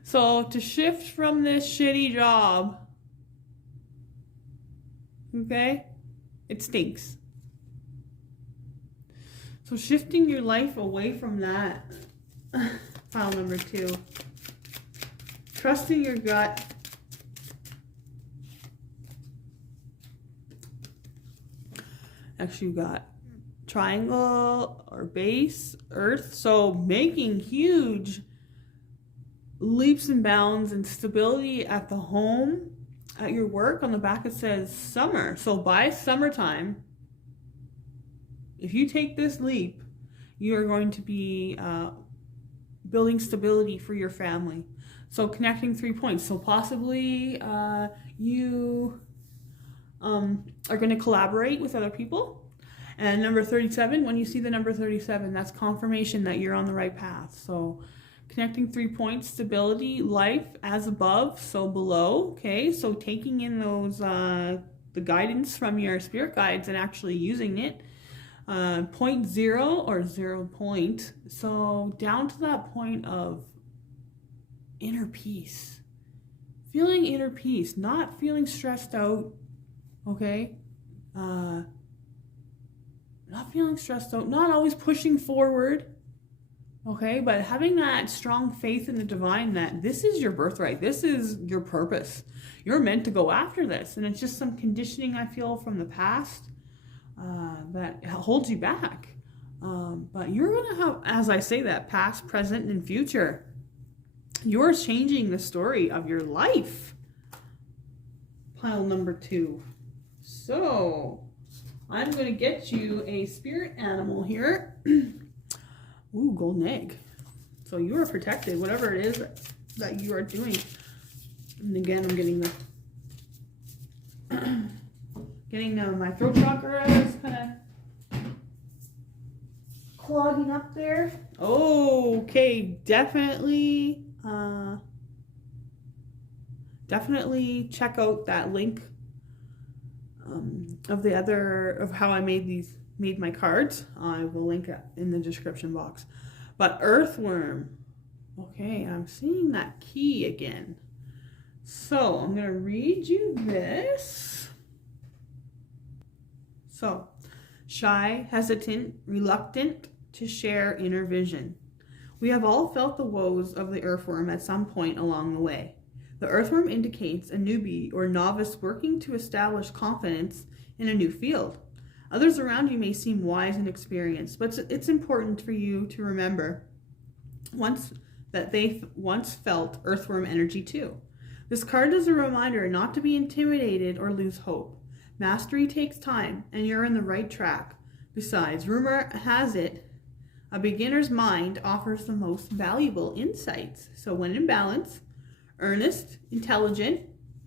So to shift from this shitty job, okay, it stinks. So shifting your life away from that, pile number 2. Trusting your gut. Actually, you got triangle or base, earth. So making huge leaps and bounds and stability at the home, at your work. On the back it says summer. So by summertime, if you take this leap, you are going to be building stability for your family. So connecting 3 points. So possibly you are going to collaborate with other people. And number 37, when you see the number 37, that's confirmation that you're on the right path. So connecting 3 points, stability, life as above, so below. Okay, so taking in those the guidance from your spirit guides and actually using it. 0.0 or 0 point. So down to that point of inner peace. Feeling inner peace, not feeling stressed out, okay? Not feeling stressed out, not always pushing forward, okay? But having that strong faith in the divine that this is your birthright, this is your purpose. You're meant to go after this. And it's just some conditioning I feel from the past that holds you back. But you're going to have, as I say that, past, present, and future. You're changing the story of your life. Pile number 2. So, I'm going to get you a spirit animal here. Ooh, golden egg. So you are protected, whatever it is that you are doing. And again, I'm getting my throat chakra is kind of clogging up there. Oh, okay, definitely definitely check out that link of how I made my cards. I will link it in the description box. But earthworm, okay, I'm seeing that key again. So I'm going to read you this. So, shy, hesitant, reluctant to share inner vision. We have all felt the woes of the earthworm at some point along the way. The earthworm indicates a newbie or novice working to establish confidence in a new field. Others around you may seem wise and experienced, but it's important for you to remember that they once felt earthworm energy too. This card is a reminder not to be intimidated or lose hope. Mastery takes time, and you're in the right track. Besides, rumor has it, a beginner's mind offers the most valuable insights. So when in balance, earnest, intelligent,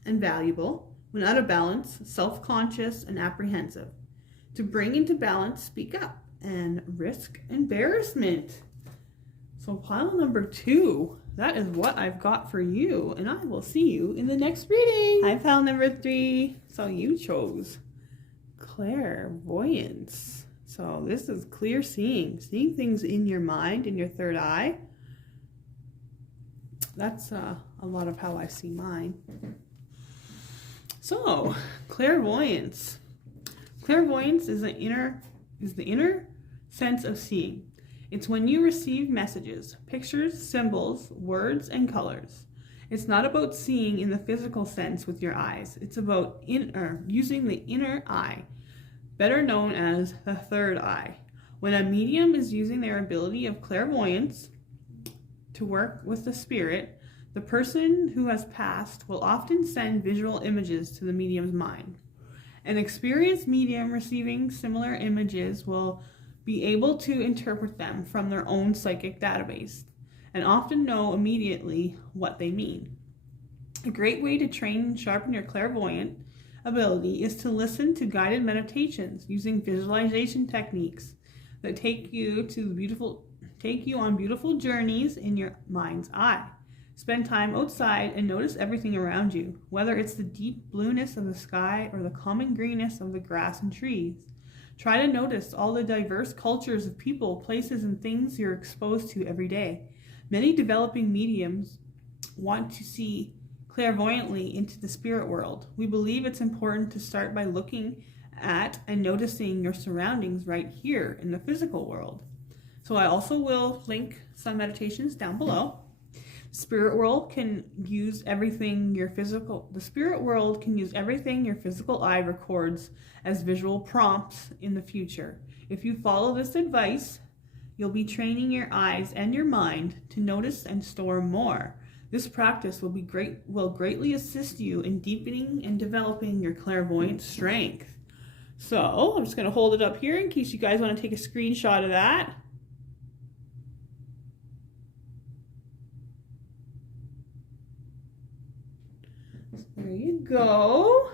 and valuable. When out of balance, self-conscious and apprehensive. To bring into balance, speak up and risk embarrassment. So pile number 2, that is what I've got for you, and I will see you in the next reading. Hi, pile number 3. So you chose clairvoyance. So this is clear seeing things in your mind, in your third eye. That's a lot of how I see mine. So clairvoyance. Clairvoyance is the inner sense of seeing. It's when you receive messages, pictures, symbols, words, and colors. It's not about seeing in the physical sense with your eyes. It's about using the inner eye, better known as the third eye. When a medium is using their ability of clairvoyance to work with the spirit, the person who has passed will often send visual images to the medium's mind. An experienced medium receiving similar images will be able to interpret them from their own psychic database and often know immediately what they mean. A great way to train and sharpen your clairvoyant ability is to listen to guided meditations using visualization techniques that take you on beautiful journeys in your mind's eye. Spend time outside and notice everything around you, whether it's the deep blueness of the sky or the common greenness of the grass and trees. Try to notice all the diverse cultures of people, places, and things you're exposed to every day. Many developing mediums want to see clairvoyantly into the spirit world. We believe it's important to start by looking at and noticing your surroundings right here in the physical world. So I also will link some meditations down below. The spirit world can use everything your physical eye records as visual prompts in the future. If you follow this advice, you'll be training your eyes and your mind to notice and store more. This practice will greatly assist you in deepening and developing your clairvoyant strength. So I'm just going to hold it up here in case you guys want to take a screenshot of that. There you go.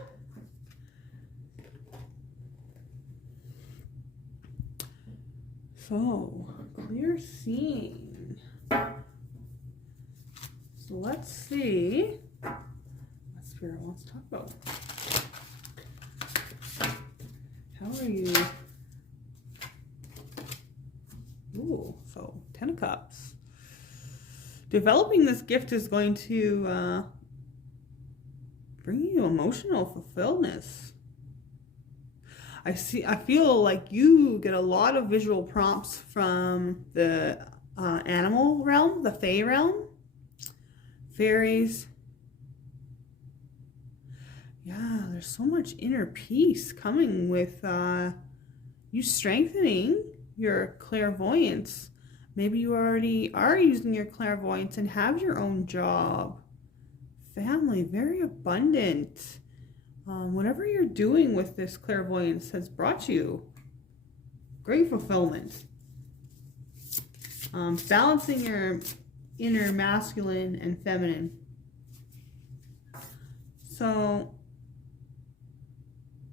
So, clear seeing. So let's see what Spirit wants to talk about. How are you? Ooh, so 10 of Cups. Developing this gift is going to bring you emotional fulfillment. I feel like you get a lot of visual prompts from the animal realm, the fae realm, fairies. Yeah, there's so much inner peace coming with you strengthening your clairvoyance. Maybe you already are using your clairvoyance and have your own job. Family, very abundant. Whatever you're doing with this clairvoyance has brought you great fulfillment. Balancing your inner masculine and feminine. So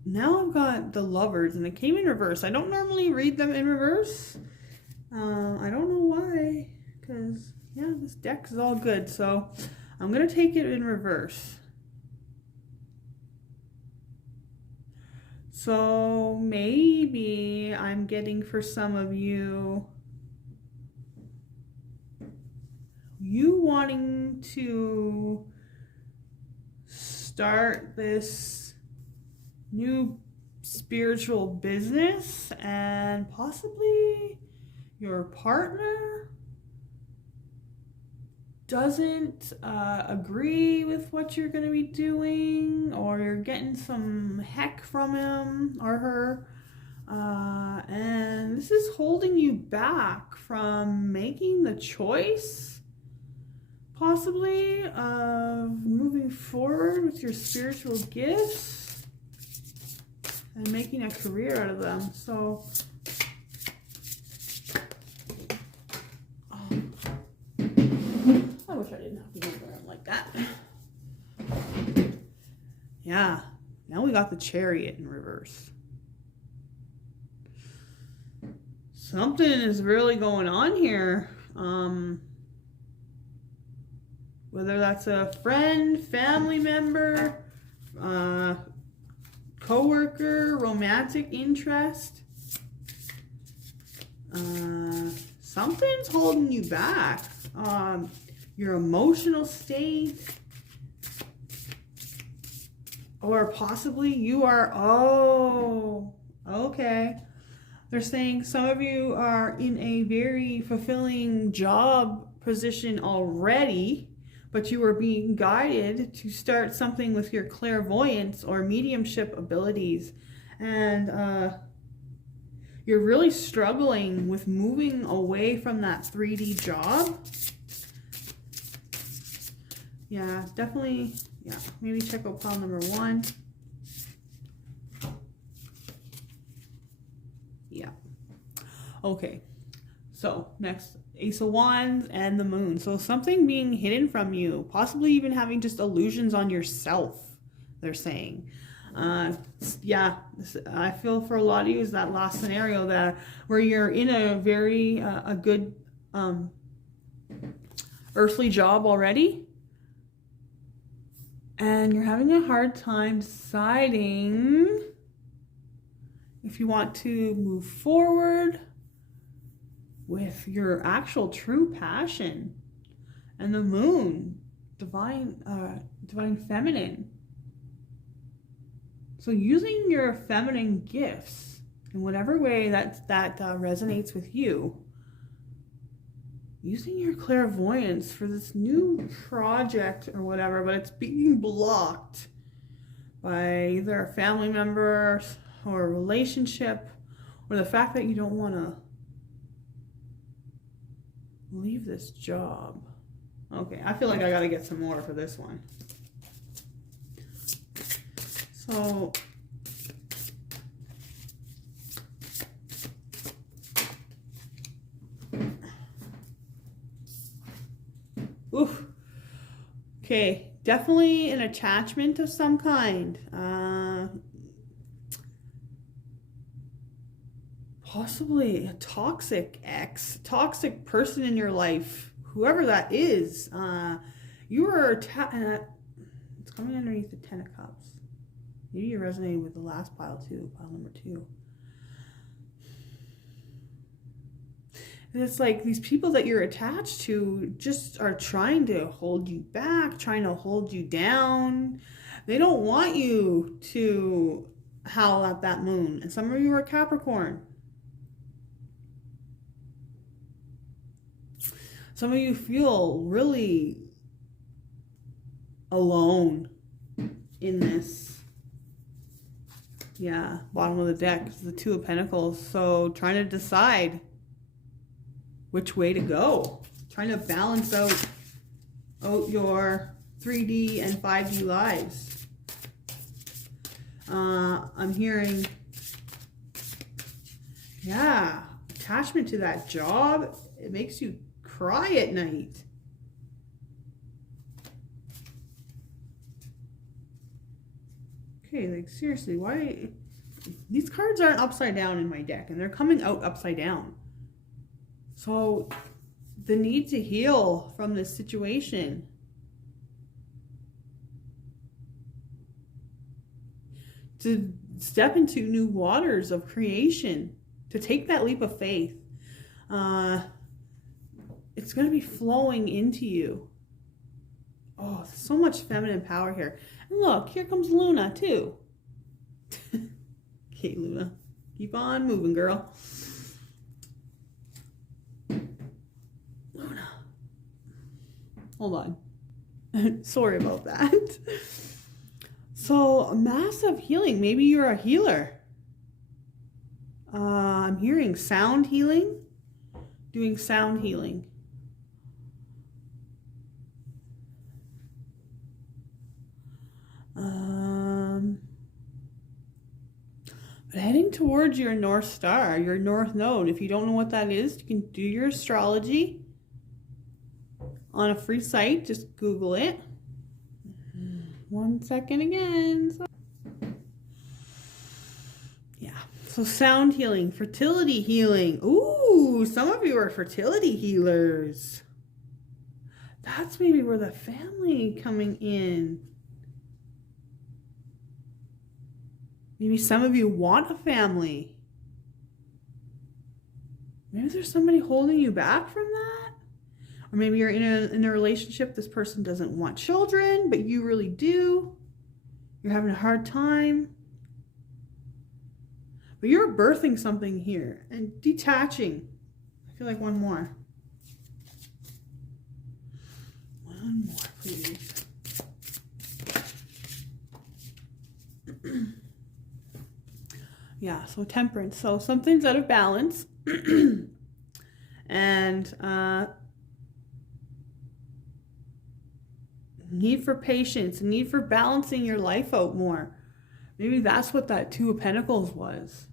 now I've got the Lovers, and it came in reverse. I don't normally read them in reverse. I don't know why, because yeah, this deck is all good. So I'm going to take it in reverse. So maybe I'm getting for some of you, you wanting to start this new spiritual business, and possibly your partner doesn't agree with what you're going to be doing, or you're getting some heck from him or her, and this is holding you back from making the choice possibly of moving forward with your spiritual gifts and making a career out of them. So I wish I didn't have to move around like that. Yeah, now we got the Chariot in reverse. Something is really going on here. Whether that's a friend, family member, coworker, romantic interest. Something's holding you back. Your emotional state, or possibly you are, okay. They're saying some of you are in a very fulfilling job position already, but you are being guided to start something with your clairvoyance or mediumship abilities. And you're really struggling with moving away from that 3D job. Yeah, definitely. Yeah, maybe check out pile number 1. Yeah. Okay. So next, Ace of Wands and the Moon. So something being hidden from you, possibly even having just illusions on yourself, they're saying. Yeah, I feel for a lot of you is that last scenario that where you're in a very a good earthly job already, and you're having a hard time deciding if you want to move forward with your actual true passion. And the Moon, divine feminine. So using your feminine gifts in whatever way that resonates with you, using your clairvoyance for this new project or whatever, but it's being blocked by either a family member or a relationship, or the fact that you don't want to leave this job. Okay, I feel like I gotta get some more for this one. So oof. Okay, definitely an attachment of some kind. Possibly a toxic ex, toxic person in your life, whoever that is. You are it's coming underneath the 10 of Cups. Maybe you're resonating with the last pile too, pile number 2. And it's like these people that you're attached to just are trying to hold you back, trying to hold you down. They don't want you to howl at that moon. And some of you are Capricorn. Some of you feel really alone in this. Yeah, bottom of the deck is the 2 of Pentacles. So trying to decide which way to go. Trying to balance out your 3D and 5D lives. I'm hearing, yeah, attachment to that job. It makes you cry at night. Okay, like seriously, why? These cards aren't upside down in my deck, and they're coming out upside down. So the need to heal from this situation. To step into new waters of creation, to take that leap of faith. It's going to be flowing into you. Oh, so much feminine power here. And look, here comes Luna too. Okay, Luna, keep on moving, girl. Luna. Hold on. Sorry about that. So, massive healing. Maybe you're a healer. I'm hearing sound healing. Doing sound healing. But heading towards your North Star, your North Node. If you don't know what that is, you can do your astrology on a free site. Just Google it. 1 second again. Yeah. So sound healing, fertility healing. Ooh, some of you are fertility healers. That's maybe where the family coming in. Maybe some of you want a family. Maybe there's somebody holding you back from that. Or maybe you're in a relationship, this person doesn't want children, but you really do. You're having a hard time. But you're birthing something here and detaching. I feel like one more. One more, please. Yeah, so temperance. So something's out of balance. And need for patience, need for balancing your life out more. Maybe that's what that Two of Pentacles was.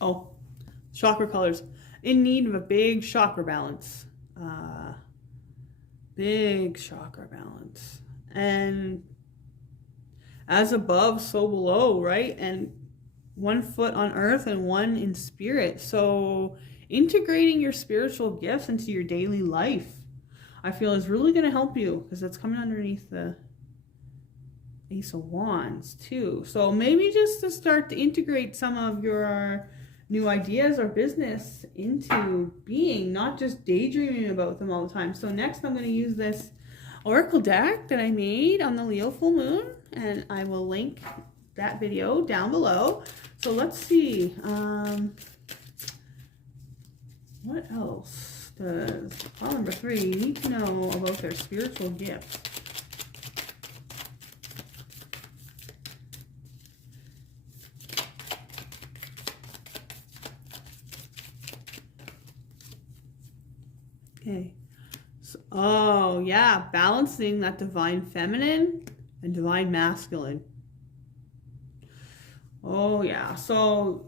Oh, chakra colors. In need of a big chakra balance. Big chakra balance. And as above, so below, right? And 1 foot on earth and 1 in spirit. So integrating your spiritual gifts into your daily life, I feel, is really going to help you, because it's coming underneath the Ace of Wands too. So maybe just to start to integrate some of your new ideas or business into being, not just daydreaming about them all the time. So next I'm going to use this oracle deck that I made on the Leo full moon, and I will link that video down below. So let's see, what else does pile number 3 need to know about their spiritual gifts? Okay. So, oh yeah, balancing that divine feminine and divine masculine. Oh yeah, so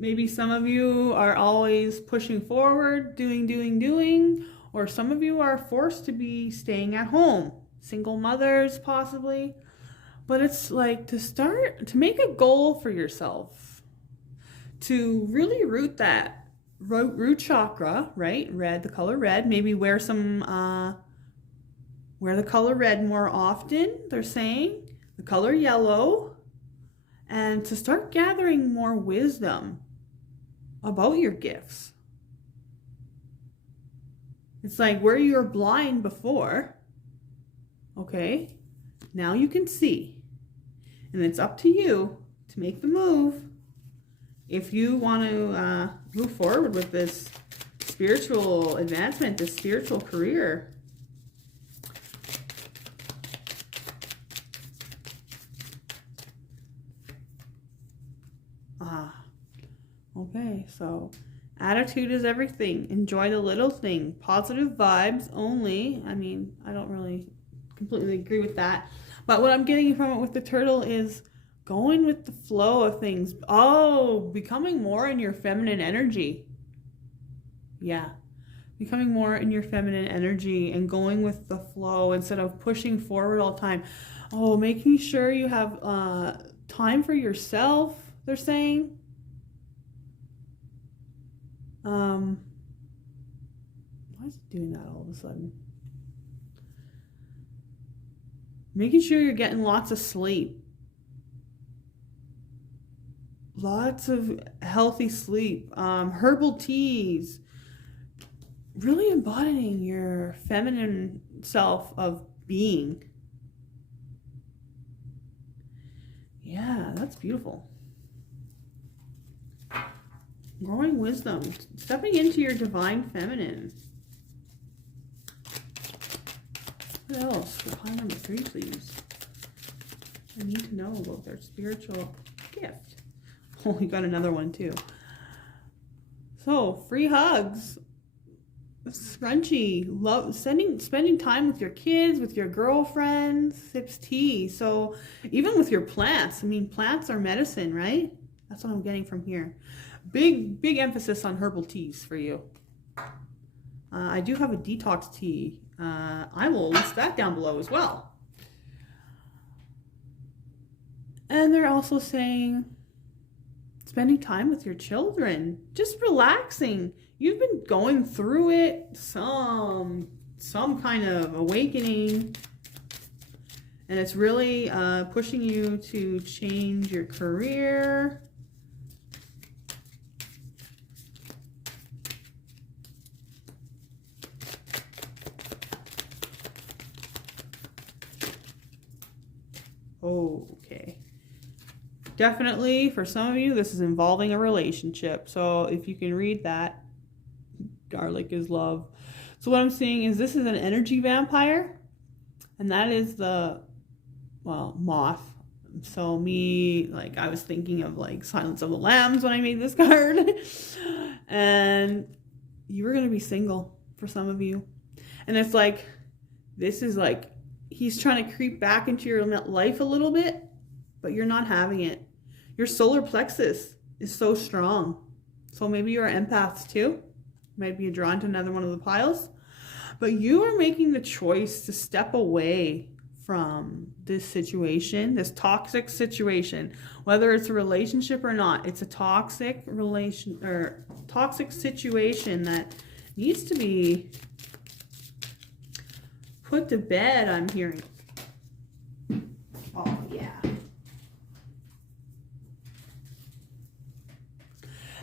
maybe some of you are always pushing forward, doing, or some of you are forced to be staying at home. Single mothers possibly. But it's like to make a goal for yourself. To really root that root chakra, right? Red, the color red. Maybe wear the color red more often, they're saying. The color yellow. And to start gathering more wisdom about your gifts. It's like where you were blind before, okay, now you can see. And it's up to you to make the move if you want to move forward with this spiritual advancement, this spiritual career. Okay, so attitude is everything. Enjoy the little thing. Positive vibes only. I mean, I don't really completely agree with that. But what I'm getting from it with the turtle is going with the flow of things. Oh, becoming more in your feminine energy. Yeah. Becoming more in your feminine energy and going with the flow instead of pushing forward all the time. Oh, making sure you have time for yourself, they're saying. Why is it doing that all of a sudden? Making sure you're getting lots of sleep. Lots of healthy sleep. Herbal teas. Really embodying your feminine self of being. Yeah, that's beautiful. Growing wisdom. Stepping into your divine feminine. What else? For pile number 3, please. I need to know about their spiritual gift. Oh, we got another one too. So, free hugs. Scrunchy. Love spending time with your kids, with your girlfriends. Sips tea. So, even with your plants. I mean, plants are medicine, right? That's what I'm getting from here. Big emphasis on herbal teas for you. I do have a detox tea. I will list that down below as well. And they're also saying spending time with your children, just relaxing. You've been going through it, some kind of awakening, and it's really pushing you to change your career. Okay. Definitely, for some of you, this is involving a relationship. So if you can read that, garlic is love. So what I'm seeing is this is an energy vampire. And that is the, well, moth. So me, like, I was thinking of like Silence of the Lambs when I made this card. And you were going to be single for some of you. And it's like, this is like, he's trying to creep back into your life a little bit, but you're not having it. Your solar plexus is so strong. So maybe you're empaths too. Maybe you're drawn to another one of the piles. But you are making the choice to step away from this situation, this toxic situation. Whether it's a relationship or not, it's a toxic situation that needs to be put to bed, I'm hearing. Oh, yeah.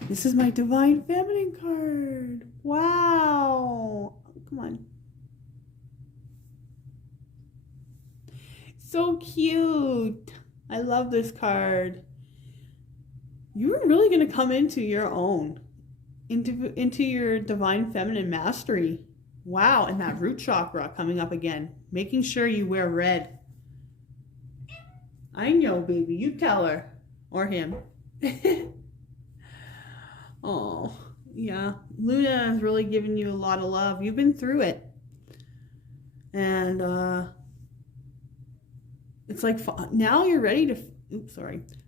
This is my Divine Feminine card. Wow. Come on. So cute. I love this card. You're really going to come into your own, into your Divine Feminine mastery. Wow, and that root chakra coming up again. Making sure you wear red. I know, baby. You tell her. Or him. Oh, yeah. Luna has really given you a lot of love. You've been through it. And it's like now you're ready to,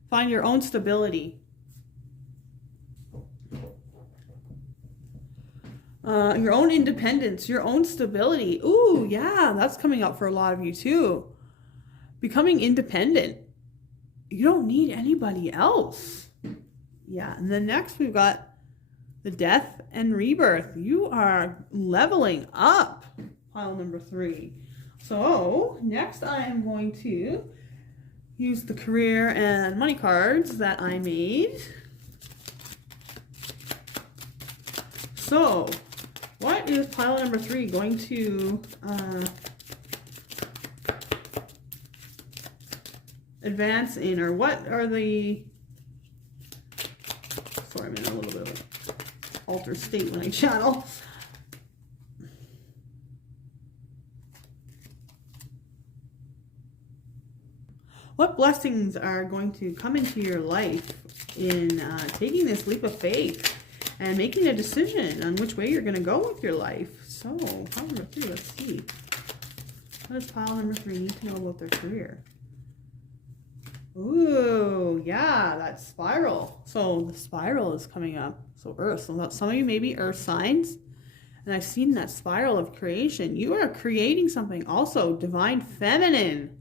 find your own stability. Your own independence, your own stability. Ooh, yeah, that's coming up for a lot of you too. Becoming independent. You don't need anybody else. Yeah, and then next we've got the death and rebirth. You are leveling up. Pile number 3. So next I am going to use the career and money cards that I made. So what is pile number 3 going to advance in, or what are the, sorry, I'm in a little bit of an altered state when I channel. What blessings are going to come into your life in taking this leap of faith and making a decision on which way you're going to go with your life? So, pile number 3, let's see. What does pile number 3 need to know about their career? Ooh, yeah, that spiral. So the spiral is coming up. So Earth. So some of you may be Earth signs. And I've seen that spiral of creation. You are creating something also. Divine Feminine.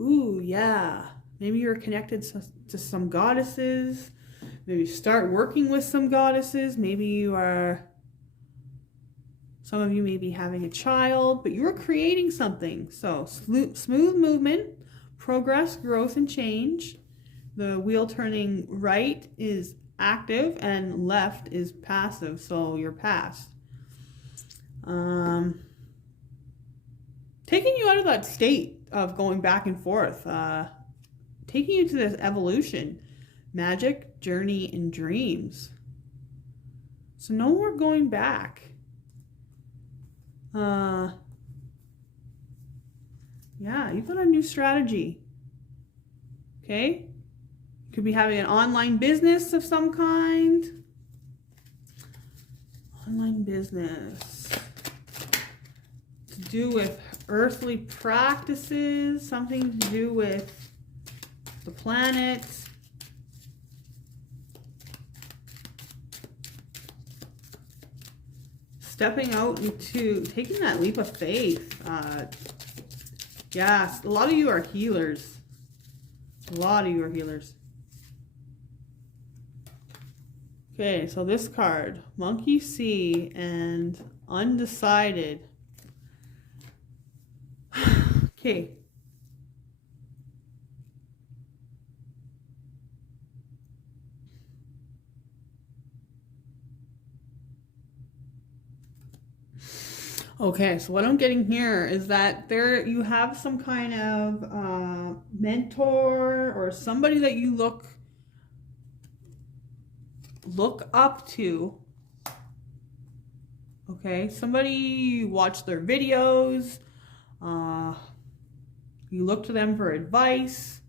Ooh, yeah. Maybe you're connected to some goddesses. Maybe start working with some goddesses. Maybe you are, some of you may be having a child, but you're creating something. So smooth movement, progress, growth, and change. The wheel turning right is active and left is passive, so you're past. Taking you out of that state of going back and forth, taking you to this evolution, magic, journey, and dreams. So no more going back. Yeah, you've got a new strategy. Okay? You could be having an online business of some kind. Online business. To do with earthly practices, something to do with the planet. Stepping out into, taking that leap of faith. Yes, a lot of you are healers. A lot of you are healers. Okay, so this card, Monkey See and Undecided. Okay. Okay, so what I'm getting here is that there you have some kind of mentor or somebody that you look up to. Okay, somebody you watch their videos, you look to them for advice.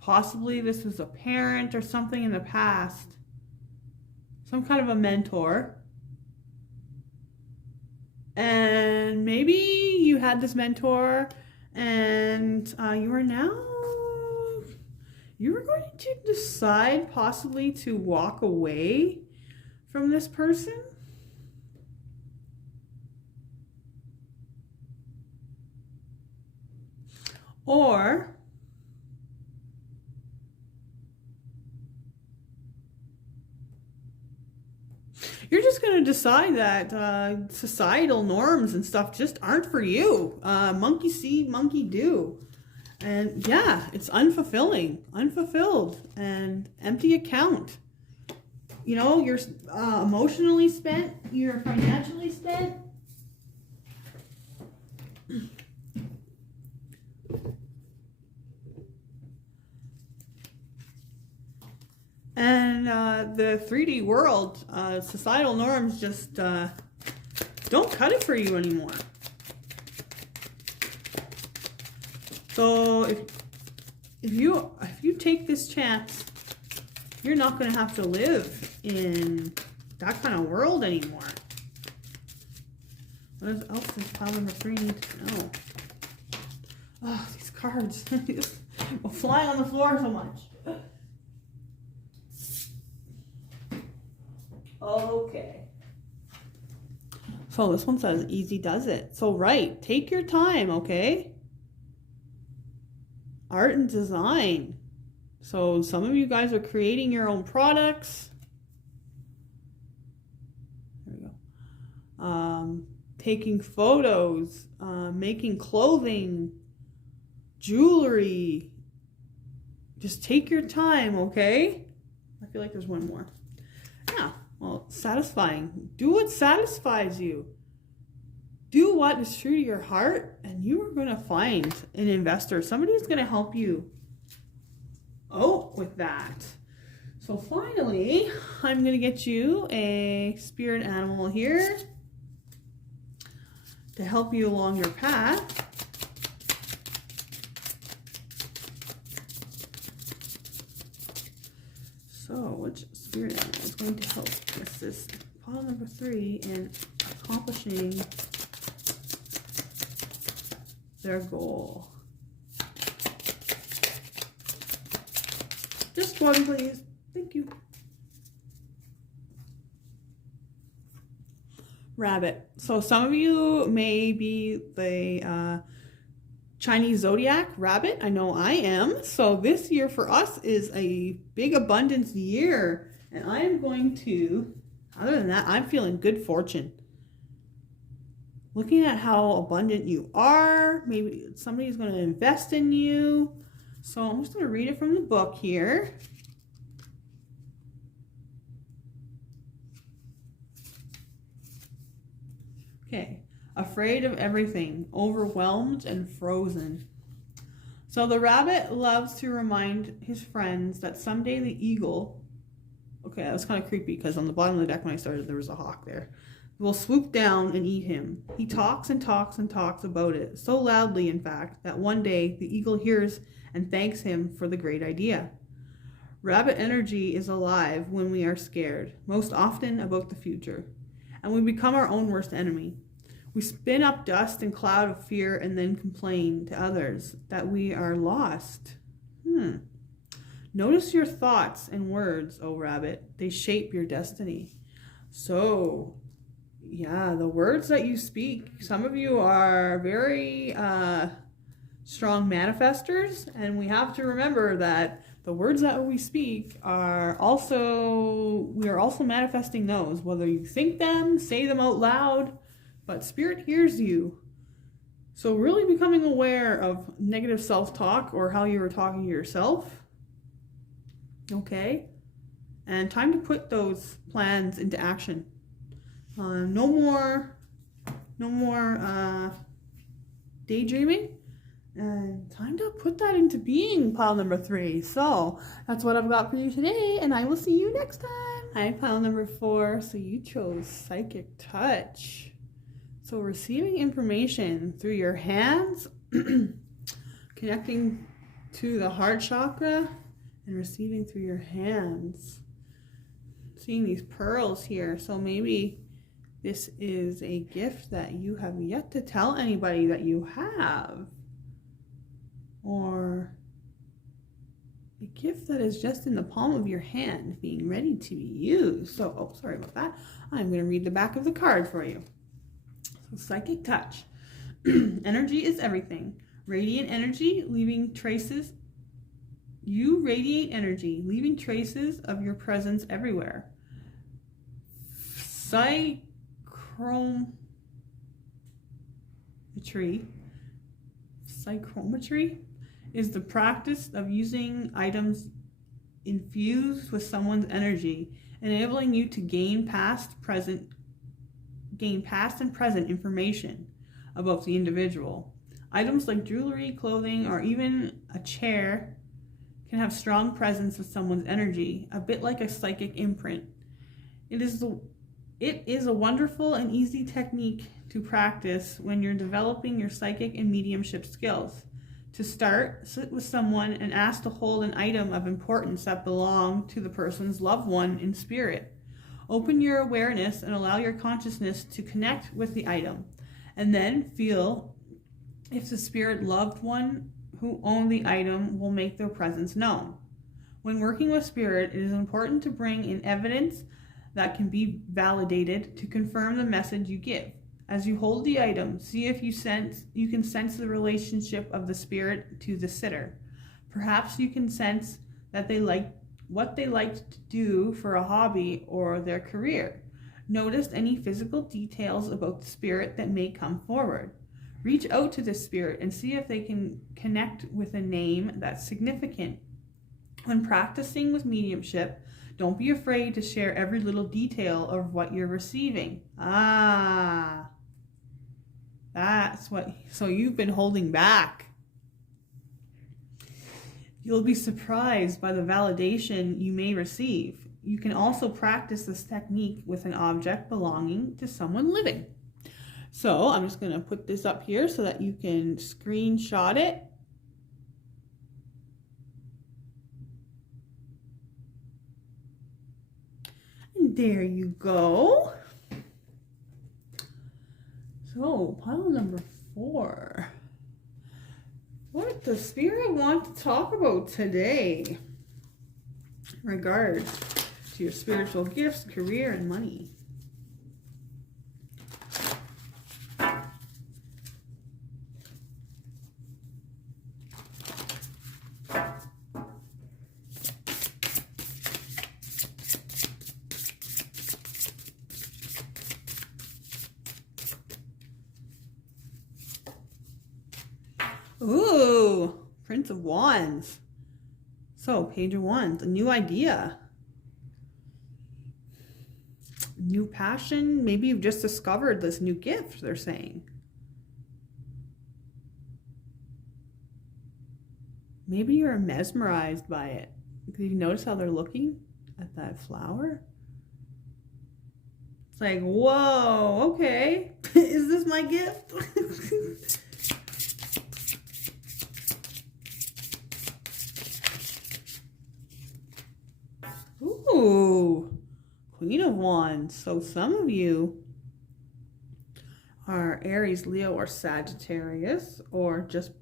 Possibly this was a parent or something in the past. Some kind of a mentor. And maybe you had this mentor and you are going to decide possibly to walk away from this person. Or you're just going to decide that societal norms and stuff just aren't for you. Monkey see, monkey do. And yeah, it's unfulfilling, unfulfilled, and empty account. You know, you're emotionally spent, you're financially spent. And the 3D world, societal norms just don't cut it for you anymore. So if you take this chance, you're not going to have to live in that kind of world anymore. What else does pile number 3 need to know? Oh, these cards will fly on the floor so much. Okay. So this one says easy does it. So right, take your time, okay? Art and design. So some of you guys are creating your own products. There we go. Taking photos, making clothing, jewelry. Just take your time, okay? I feel like there's one more. Yeah. Well, satisfying. Do what satisfies you. Do what is true to your heart, and you are going to find an investor. Somebody is going to help you out with that. So finally, I'm going to get you a spirit animal here to help you along your path. So, which spirit animal is going to help assist pile number 3 in accomplishing their goal? Just one, please. Thank you. Rabbit. So some of you may be the Chinese zodiac, rabbit. I know I am. So this year for us is a big abundance year. And I am going to, other than that, I'm feeling good fortune. Looking at how abundant you are. Maybe somebody's going to invest in you. So I'm just going to read it from the book here. Okay. Afraid of everything, overwhelmed and frozen. So the rabbit loves to remind his friends that someday the eagle, okay, that was kind of creepy because on the bottom of the deck when I started there was a hawk there, will swoop down and eat him. He talks and talks and talks about it, so loudly in fact, that one day the eagle hears and thanks him for the great idea. Rabbit energy is alive when we are scared, most often about the future, and we become our own worst enemy. We spin up dust and cloud of fear and then complain to others that we are lost. Notice your thoughts and words, oh rabbit. They shape your destiny. So, yeah, the words that you speak, some of you are very strong manifestors, and we have to remember that the words that we speak are also, we are also manifesting those, whether you think them, say them out loud, but spirit hears you. So really becoming aware of negative self-talk or how you were talking to yourself. Okay? And time to put those plans into action. No more daydreaming. And time to put that into being, pile number 3. So that's what I've got for you today, and I will see you next time. Hi, pile number 4. So you chose psychic touch. So receiving information through your hands, connecting to the heart chakra, and receiving through your hands. Seeing these pearls here. So maybe this is a gift that you have yet to tell anybody that you have. Or a gift that is just in the palm of your hand, being ready to be used. So, oh, sorry about that. I'm going to read the back of the card for you. So, psychic touch. Energy is everything. Radiant energy, leaving traces. You radiate energy, leaving traces of your presence everywhere. Psychrometry is the practice of using items infused with someone's energy, enabling you to gain past and present information about the individual. Items like jewelry, clothing, or even a chair can have strong presence with someone's energy, a bit like a psychic imprint. It is a wonderful and easy technique to practice when you're developing your psychic and mediumship skills. To start, sit with someone and ask to hold an item of importance that belongs to the person's loved one in spirit. Open your awareness and allow your consciousness to connect with the item, and then feel if the spirit loved one who owned the item will make their presence known. When working with spirit, it is important to bring in evidence that can be validated to confirm the message you give. As you hold the item, see if you can sense the relationship of the spirit to the sitter. Perhaps you can sense that what they like to do for a hobby or their career. Notice any physical details about the spirit that may come forward. Reach out to the spirit and see if they can connect with a name that's significant. When practicing with mediumship, don't be afraid to share every little detail of what you're receiving. So you've been holding back. You'll be surprised by the validation you may receive. You can also practice this technique with an object belonging to someone living. So I'm just going to put this up here so that you can screenshot it. And there you go. So pile number 4. What does Spirit want to talk about today in regards to your spiritual gifts, career, and money? Ooh, Prince of Wands. So, Page of Wands, a new idea. New passion. Maybe you've just discovered this new gift, they're saying. Maybe you're mesmerized by it. Because you notice how they're looking at that flower? It's like, whoa, okay. Is this my gift? Ooh, Queen of Wands. So some of you are Aries, Leo, or Sagittarius, or just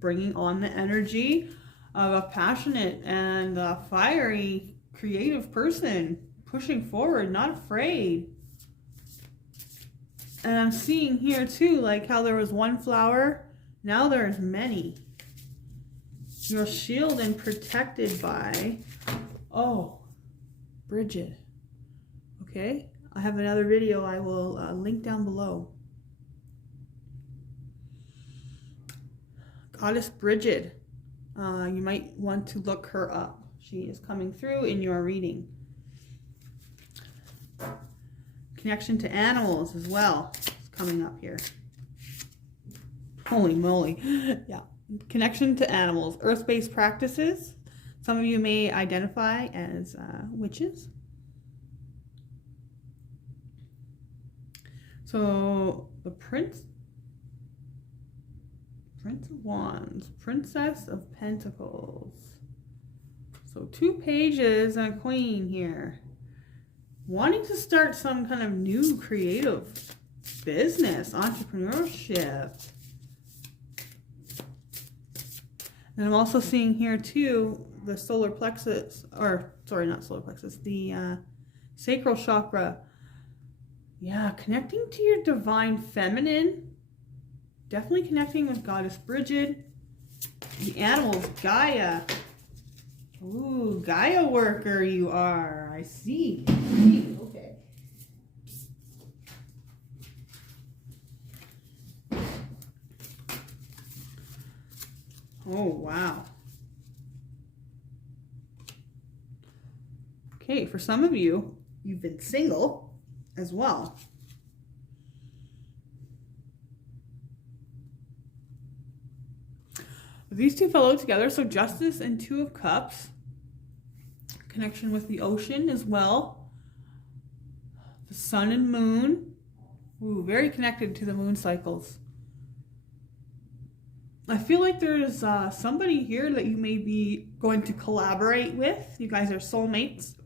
bringing on the energy of a passionate and fiery, creative person, pushing forward, not afraid. And I'm seeing here too, like how there was one flower, now there's many. You're shielded and protected by, oh, Bridget. Okay, I have another video I will link down below. Goddess Bridget. You might want to look her up. She is coming through in your reading. Connection to animals as well is coming up here. Holy moly. Yeah. Connection to animals. Earth-based practices. Some of you may identify as witches. So the Prince of Wands, Princess of Pentacles. So 2 pages and a queen here. Wanting to start some kind of new creative business, entrepreneurship. And I'm also seeing here too, the solar plexus, or sorry, not solar plexus, the sacral chakra. Yeah, connecting to your divine feminine. Definitely connecting with Goddess Bridget. The animals, Gaia. Ooh, Gaia worker you are. I see. Okay. Oh, wow. Okay, for some of you, you've been single as well. These two fellow together, so Justice and 2 of Cups. Connection with the ocean as well. The sun and moon. Ooh, very connected to the moon cycles. I feel like there's somebody here that you may be going to collaborate with. You guys are soulmates.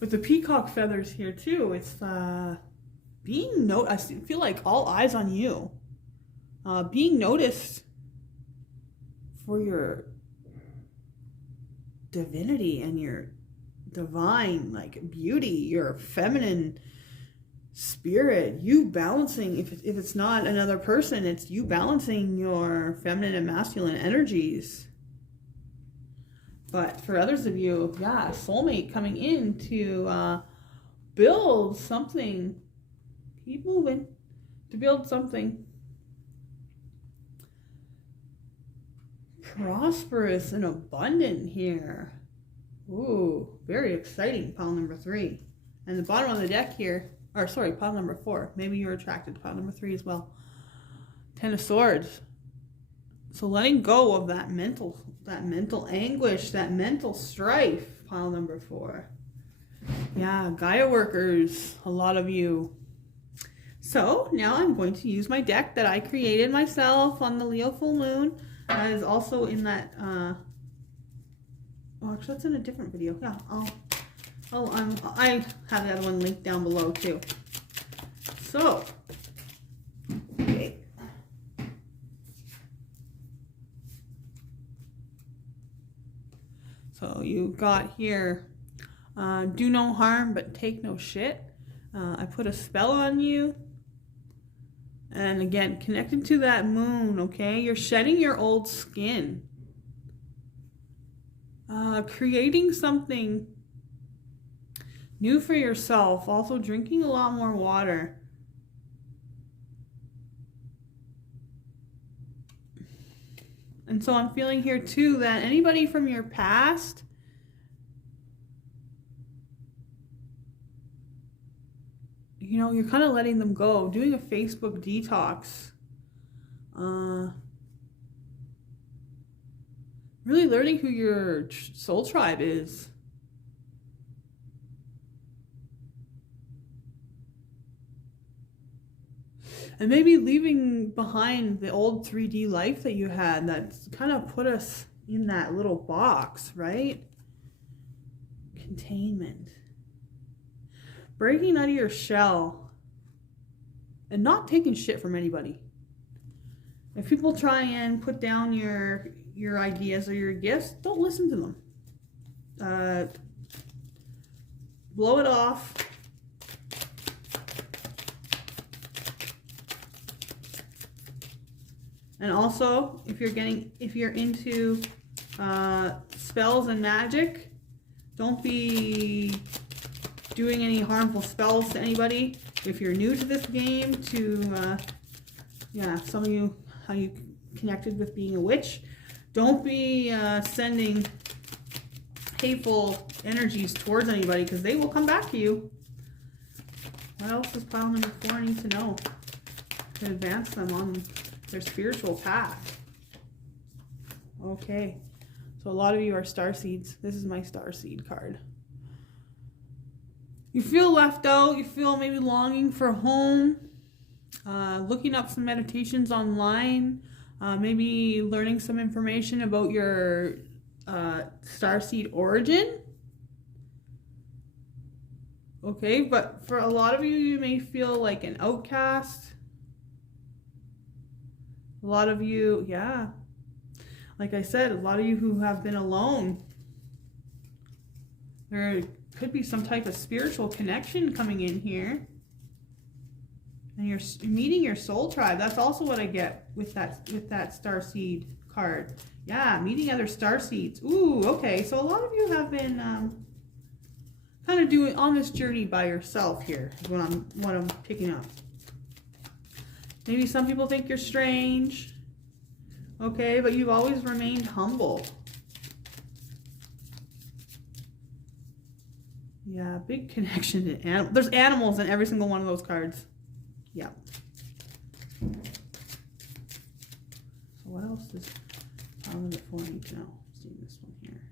With the peacock feathers here too, it's being I feel like all eyes on you. Being noticed for your divinity and your divine like beauty, your feminine spirit, you balancing, if it's not another person, it's you balancing your feminine and masculine energies. But for others of you, yeah, soulmate coming in to build something. Keep moving. To build something prosperous and abundant here. Ooh, very exciting, pile number 3. And the bottom of the deck here, or sorry, pile number 4. Maybe you're attracted to pile number 3 as well. 10 of Swords. So letting go of that mental anguish, that mental strife, pile number 4. Yeah, Gaia workers, a lot of you. So now I'm going to use my deck that I created myself on the Leo full moon. That is also in that, oh, actually that's in a different video. Yeah, I have the other one linked down below too. So, okay. So you got here, do no harm but take no shit. I put a spell on you. And again, connected to that moon, okay? You're shedding your old skin. Creating something new for yourself. Also drinking a lot more water. And so I'm feeling here too that anybody from your past, you know, you're kind of letting them go, doing a Facebook detox. Really learning who your soul tribe is. And maybe leaving behind the old 3D life that you had that's kind of put us in that little box, right? Containment. Breaking out of your shell and not taking shit from anybody. If people try and put down your ideas or your gifts, don't listen to them. Blow it off. And also, if you're into spells and magic, don't be doing any harmful spells to anybody. If you're new to this game, some of you, how you connected with being a witch, don't be sending hateful energies towards anybody, because they will come back to you. What else does pile number 4 need to know to advance them on their spiritual path? Okay, so a lot of you are starseeds. This is my starseed card. You feel left out. You feel maybe longing for home. Looking up some meditations online. Maybe learning some information about your starseed origin. Okay, but for a lot of you, you may feel like an outcast. A lot of you, yeah, like I said, a lot of you who have been alone. There could be some type of spiritual connection coming in here. And you're meeting your soul tribe. That's also what I get with that starseed card. Yeah, meeting other starseeds. Ooh, okay. So a lot of you have been kind of doing on this journey by yourself here, is what I'm picking up. Maybe some people think you're strange, okay, but you've always remained humble. Yeah, big connection to animals. There's animals in every single one of those cards. Yeah. So what else does pile number 4 need to know? See this one here.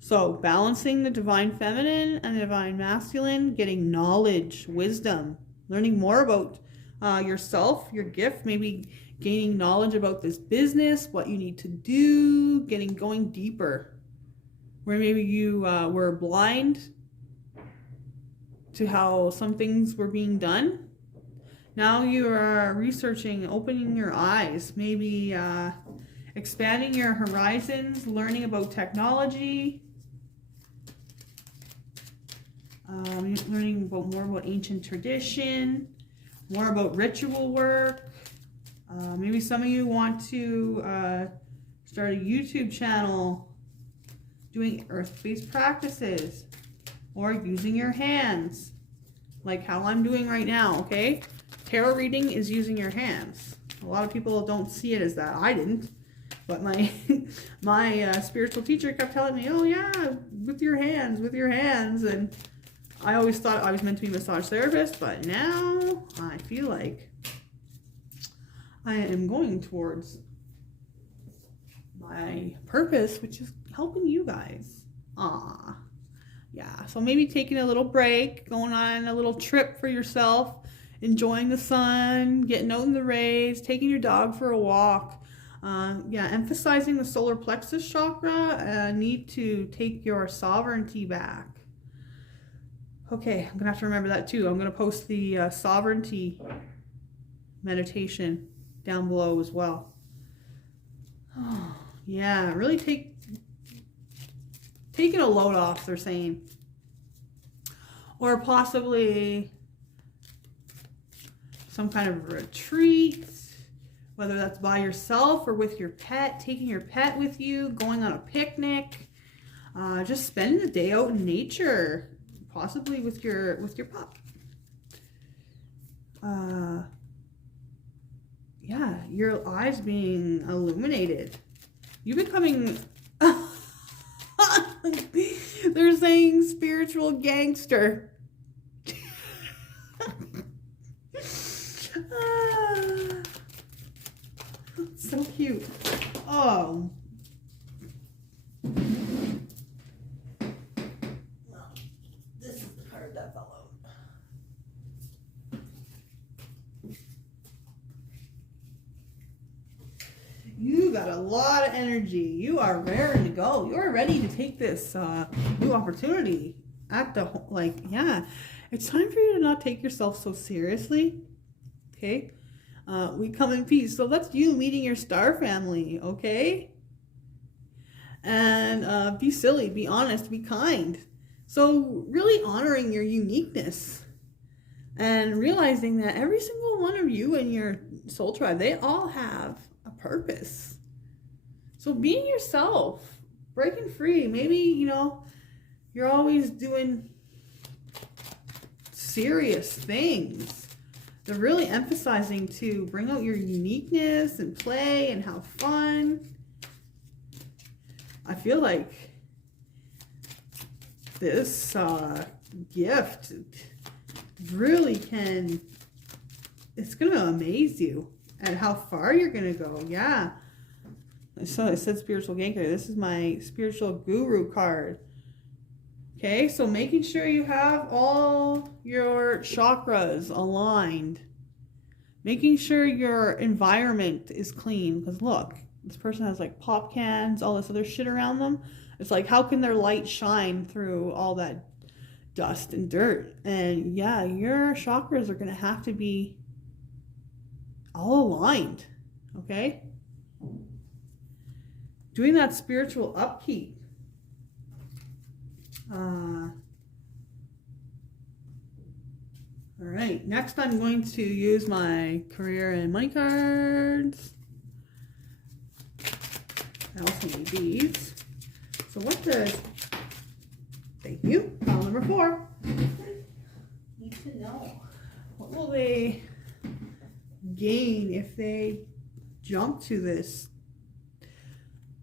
So balancing the divine feminine and the divine masculine, getting knowledge, wisdom, learning more about yourself, your gift, maybe gaining knowledge about this business, what you need to do, going deeper. Where maybe you were blind to how some things were being done. Now you are researching, opening your eyes, maybe expanding your horizons, learning about technology, learning more about ancient tradition, more about ritual work. Maybe some of you want to start a YouTube channel doing earth-based practices or using your hands, like how I'm doing right now, okay? Tarot reading is using your hands. A lot of people don't see it as that. I didn't, but my spiritual teacher kept telling me, oh yeah, with your hands, and I always thought I was meant to be a massage therapist, but now I feel like I am going towards my purpose, which is helping you guys. Yeah, so maybe taking a little break, going on a little trip for yourself, enjoying the sun, getting out in the rays, taking your dog for a walk. Yeah, emphasizing the solar plexus chakra, need to take your sovereignty back. Okay, I'm gonna have to remember that too. I'm gonna post the sovereignty meditation down below as well. Oh, yeah, really taking a load off, they're saying. Or possibly some kind of retreat, whether that's by yourself or with your pet, taking your pet with you, going on a picnic, just spending the day out in nature, possibly with your pup. yeah, your eyes being illuminated. You becoming, they're saying spiritual gangster. So cute. Oh. Well, this is the card that fell out. You got a lot of energy. You are raring to go. You are ready to take this new opportunity at the, yeah. It's time for you to not take yourself so seriously. Okay? We come in peace. So that's you meeting your star family, okay? And be silly, be honest, be kind. So really honoring your uniqueness and realizing that every single one of you in your soul tribe, they all have a purpose. So being yourself, breaking free. Maybe, you know, you're always doing serious things. They're really emphasizing to bring out your uniqueness and play and have fun. I feel like this gift really can, it's going to amaze you at how far you're going to go. Yeah. So I said spiritual gangster. This is my spiritual guru card. Okay, so making sure you have all your chakras aligned. Making sure your environment is clean. Because look, this person has like pop cans, all this other shit around them. It's like, how can their light shine through all that dust and dirt? And yeah, your chakras are going to have to be all aligned. Okay? Doing that spiritual upkeep. All right, next I'm going to use my career and money cards. I also need these. So what does, thank you, pile number 4. Need to know, what will they gain if they jump to this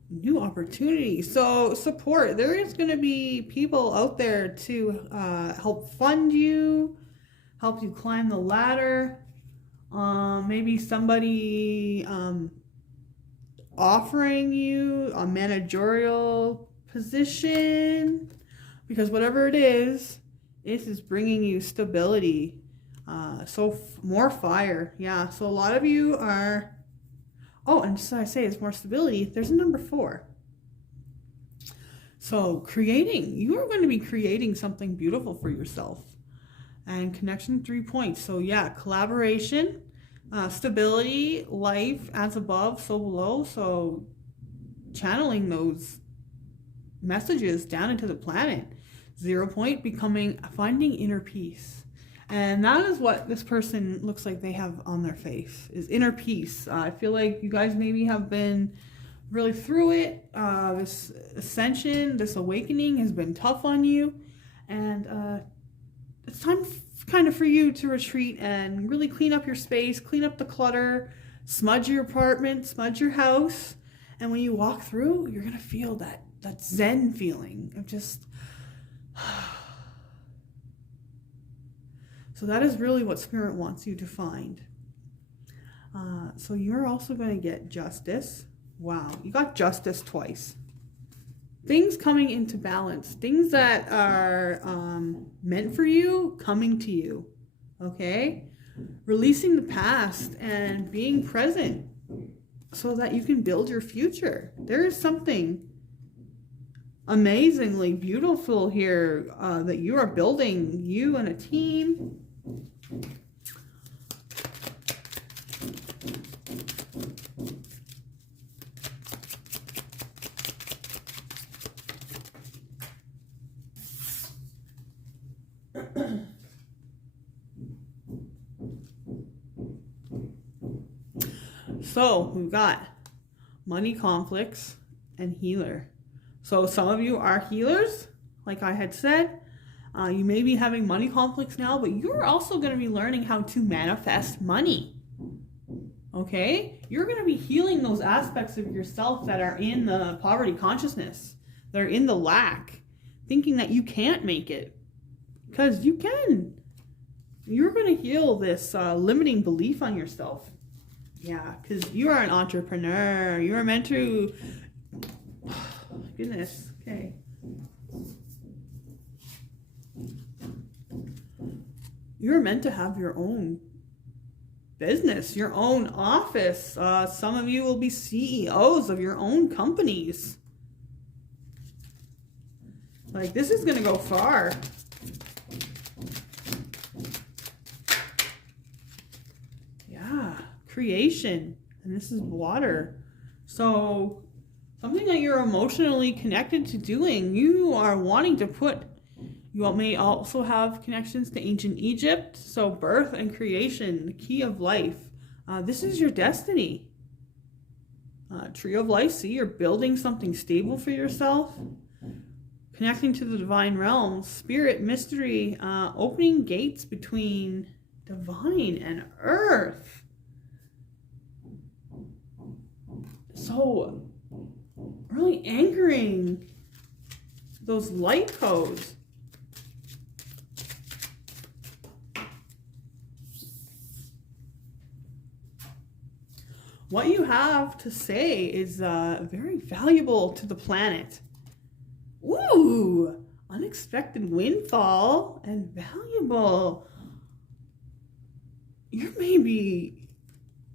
new opportunity? So support. There is going to be people out there to help fund you, help you climb the ladder. Maybe somebody offering you a managerial position, because whatever it is bringing you stability. More fire. Yeah. So a lot of you are, oh, and just so I say, it's more stability. There's a number 4. So creating, you are going to be creating something beautiful for yourself. And connection 3 points. So yeah, collaboration, stability, life as above, so below. So channeling those messages down into the planet. 0 point, finding inner peace. And that is what this person looks like they have on their face, is inner peace. I feel like you guys maybe have been really through it. This ascension, this awakening has been tough on you. And it's time kind of for you to retreat and really clean up your space, clean up the clutter, smudge your apartment, smudge your house. And when you walk through, you're going to feel that Zen feeling of just... So that is really what Spirit wants you to find. So you're also going to get justice. Wow, you got justice twice. Things coming into balance. Things that are meant for you, coming to you. Okay? Releasing the past and being present so that you can build your future. There is something amazingly beautiful here that you are building, you and a team. So we've got money conflicts and healer. So some of you are healers, like I had said. You may be having money conflicts now, but you're also going to be learning how to manifest money. Okay? You're going to be healing those aspects of yourself that are in the poverty consciousness. They're in the lack. Thinking that you can't make it. Because you can. You're going to heal this limiting belief on yourself. Yeah, because you are an entrepreneur. You are meant to... Goodness. Okay. You're meant to have your own business, your own office. Some of you will be CEOs of your own companies. Like, this is going to go far. Yeah, creation. And this is water. So, something that you're emotionally connected to doing, you are wanting to put. You may also have connections to ancient Egypt. So, birth and creation, the key of life. This is your destiny. Tree of life, see, you're building something stable for yourself. Connecting to the divine realms, spirit, mystery, opening gates between divine and earth. So, really anchoring those light codes. What you have to say is very valuable to the planet. Ooh, unexpected windfall and valuable.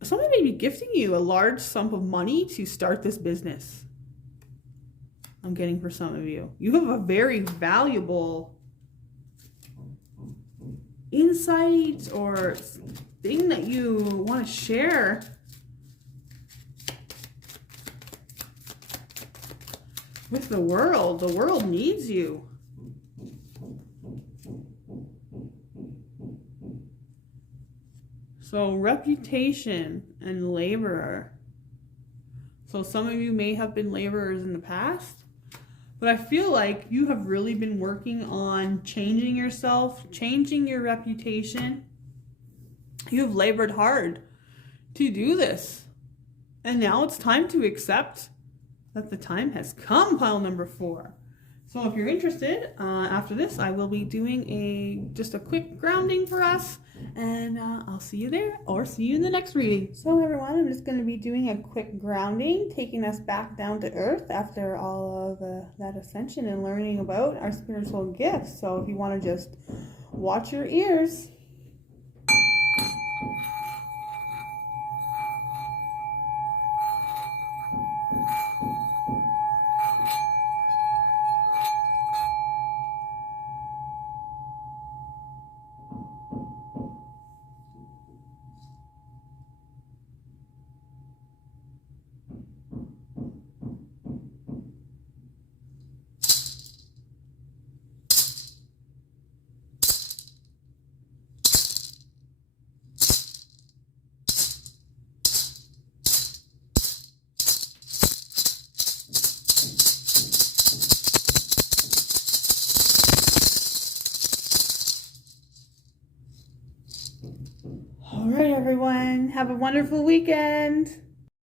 Someone may be gifting you a large sum of money to start this business. I'm getting for some of you. You have a very valuable insight or thing that you want to share. With the world needs you. So reputation and laborer. So some of you may have been laborers in the past, but I feel like you have really been working on changing yourself, changing your reputation. You have labored hard to do this. And now it's time to accept that the time has come, pile number 4. So if you're interested, after this, I will be doing just a quick grounding for us, and I'll see you there, or see you in the next reading. So everyone, I'm just going to be doing a quick grounding, taking us back down to earth after all of that ascension and learning about our spiritual gifts. So if you want to just watch your ears. All right, everyone. Have a wonderful weekend.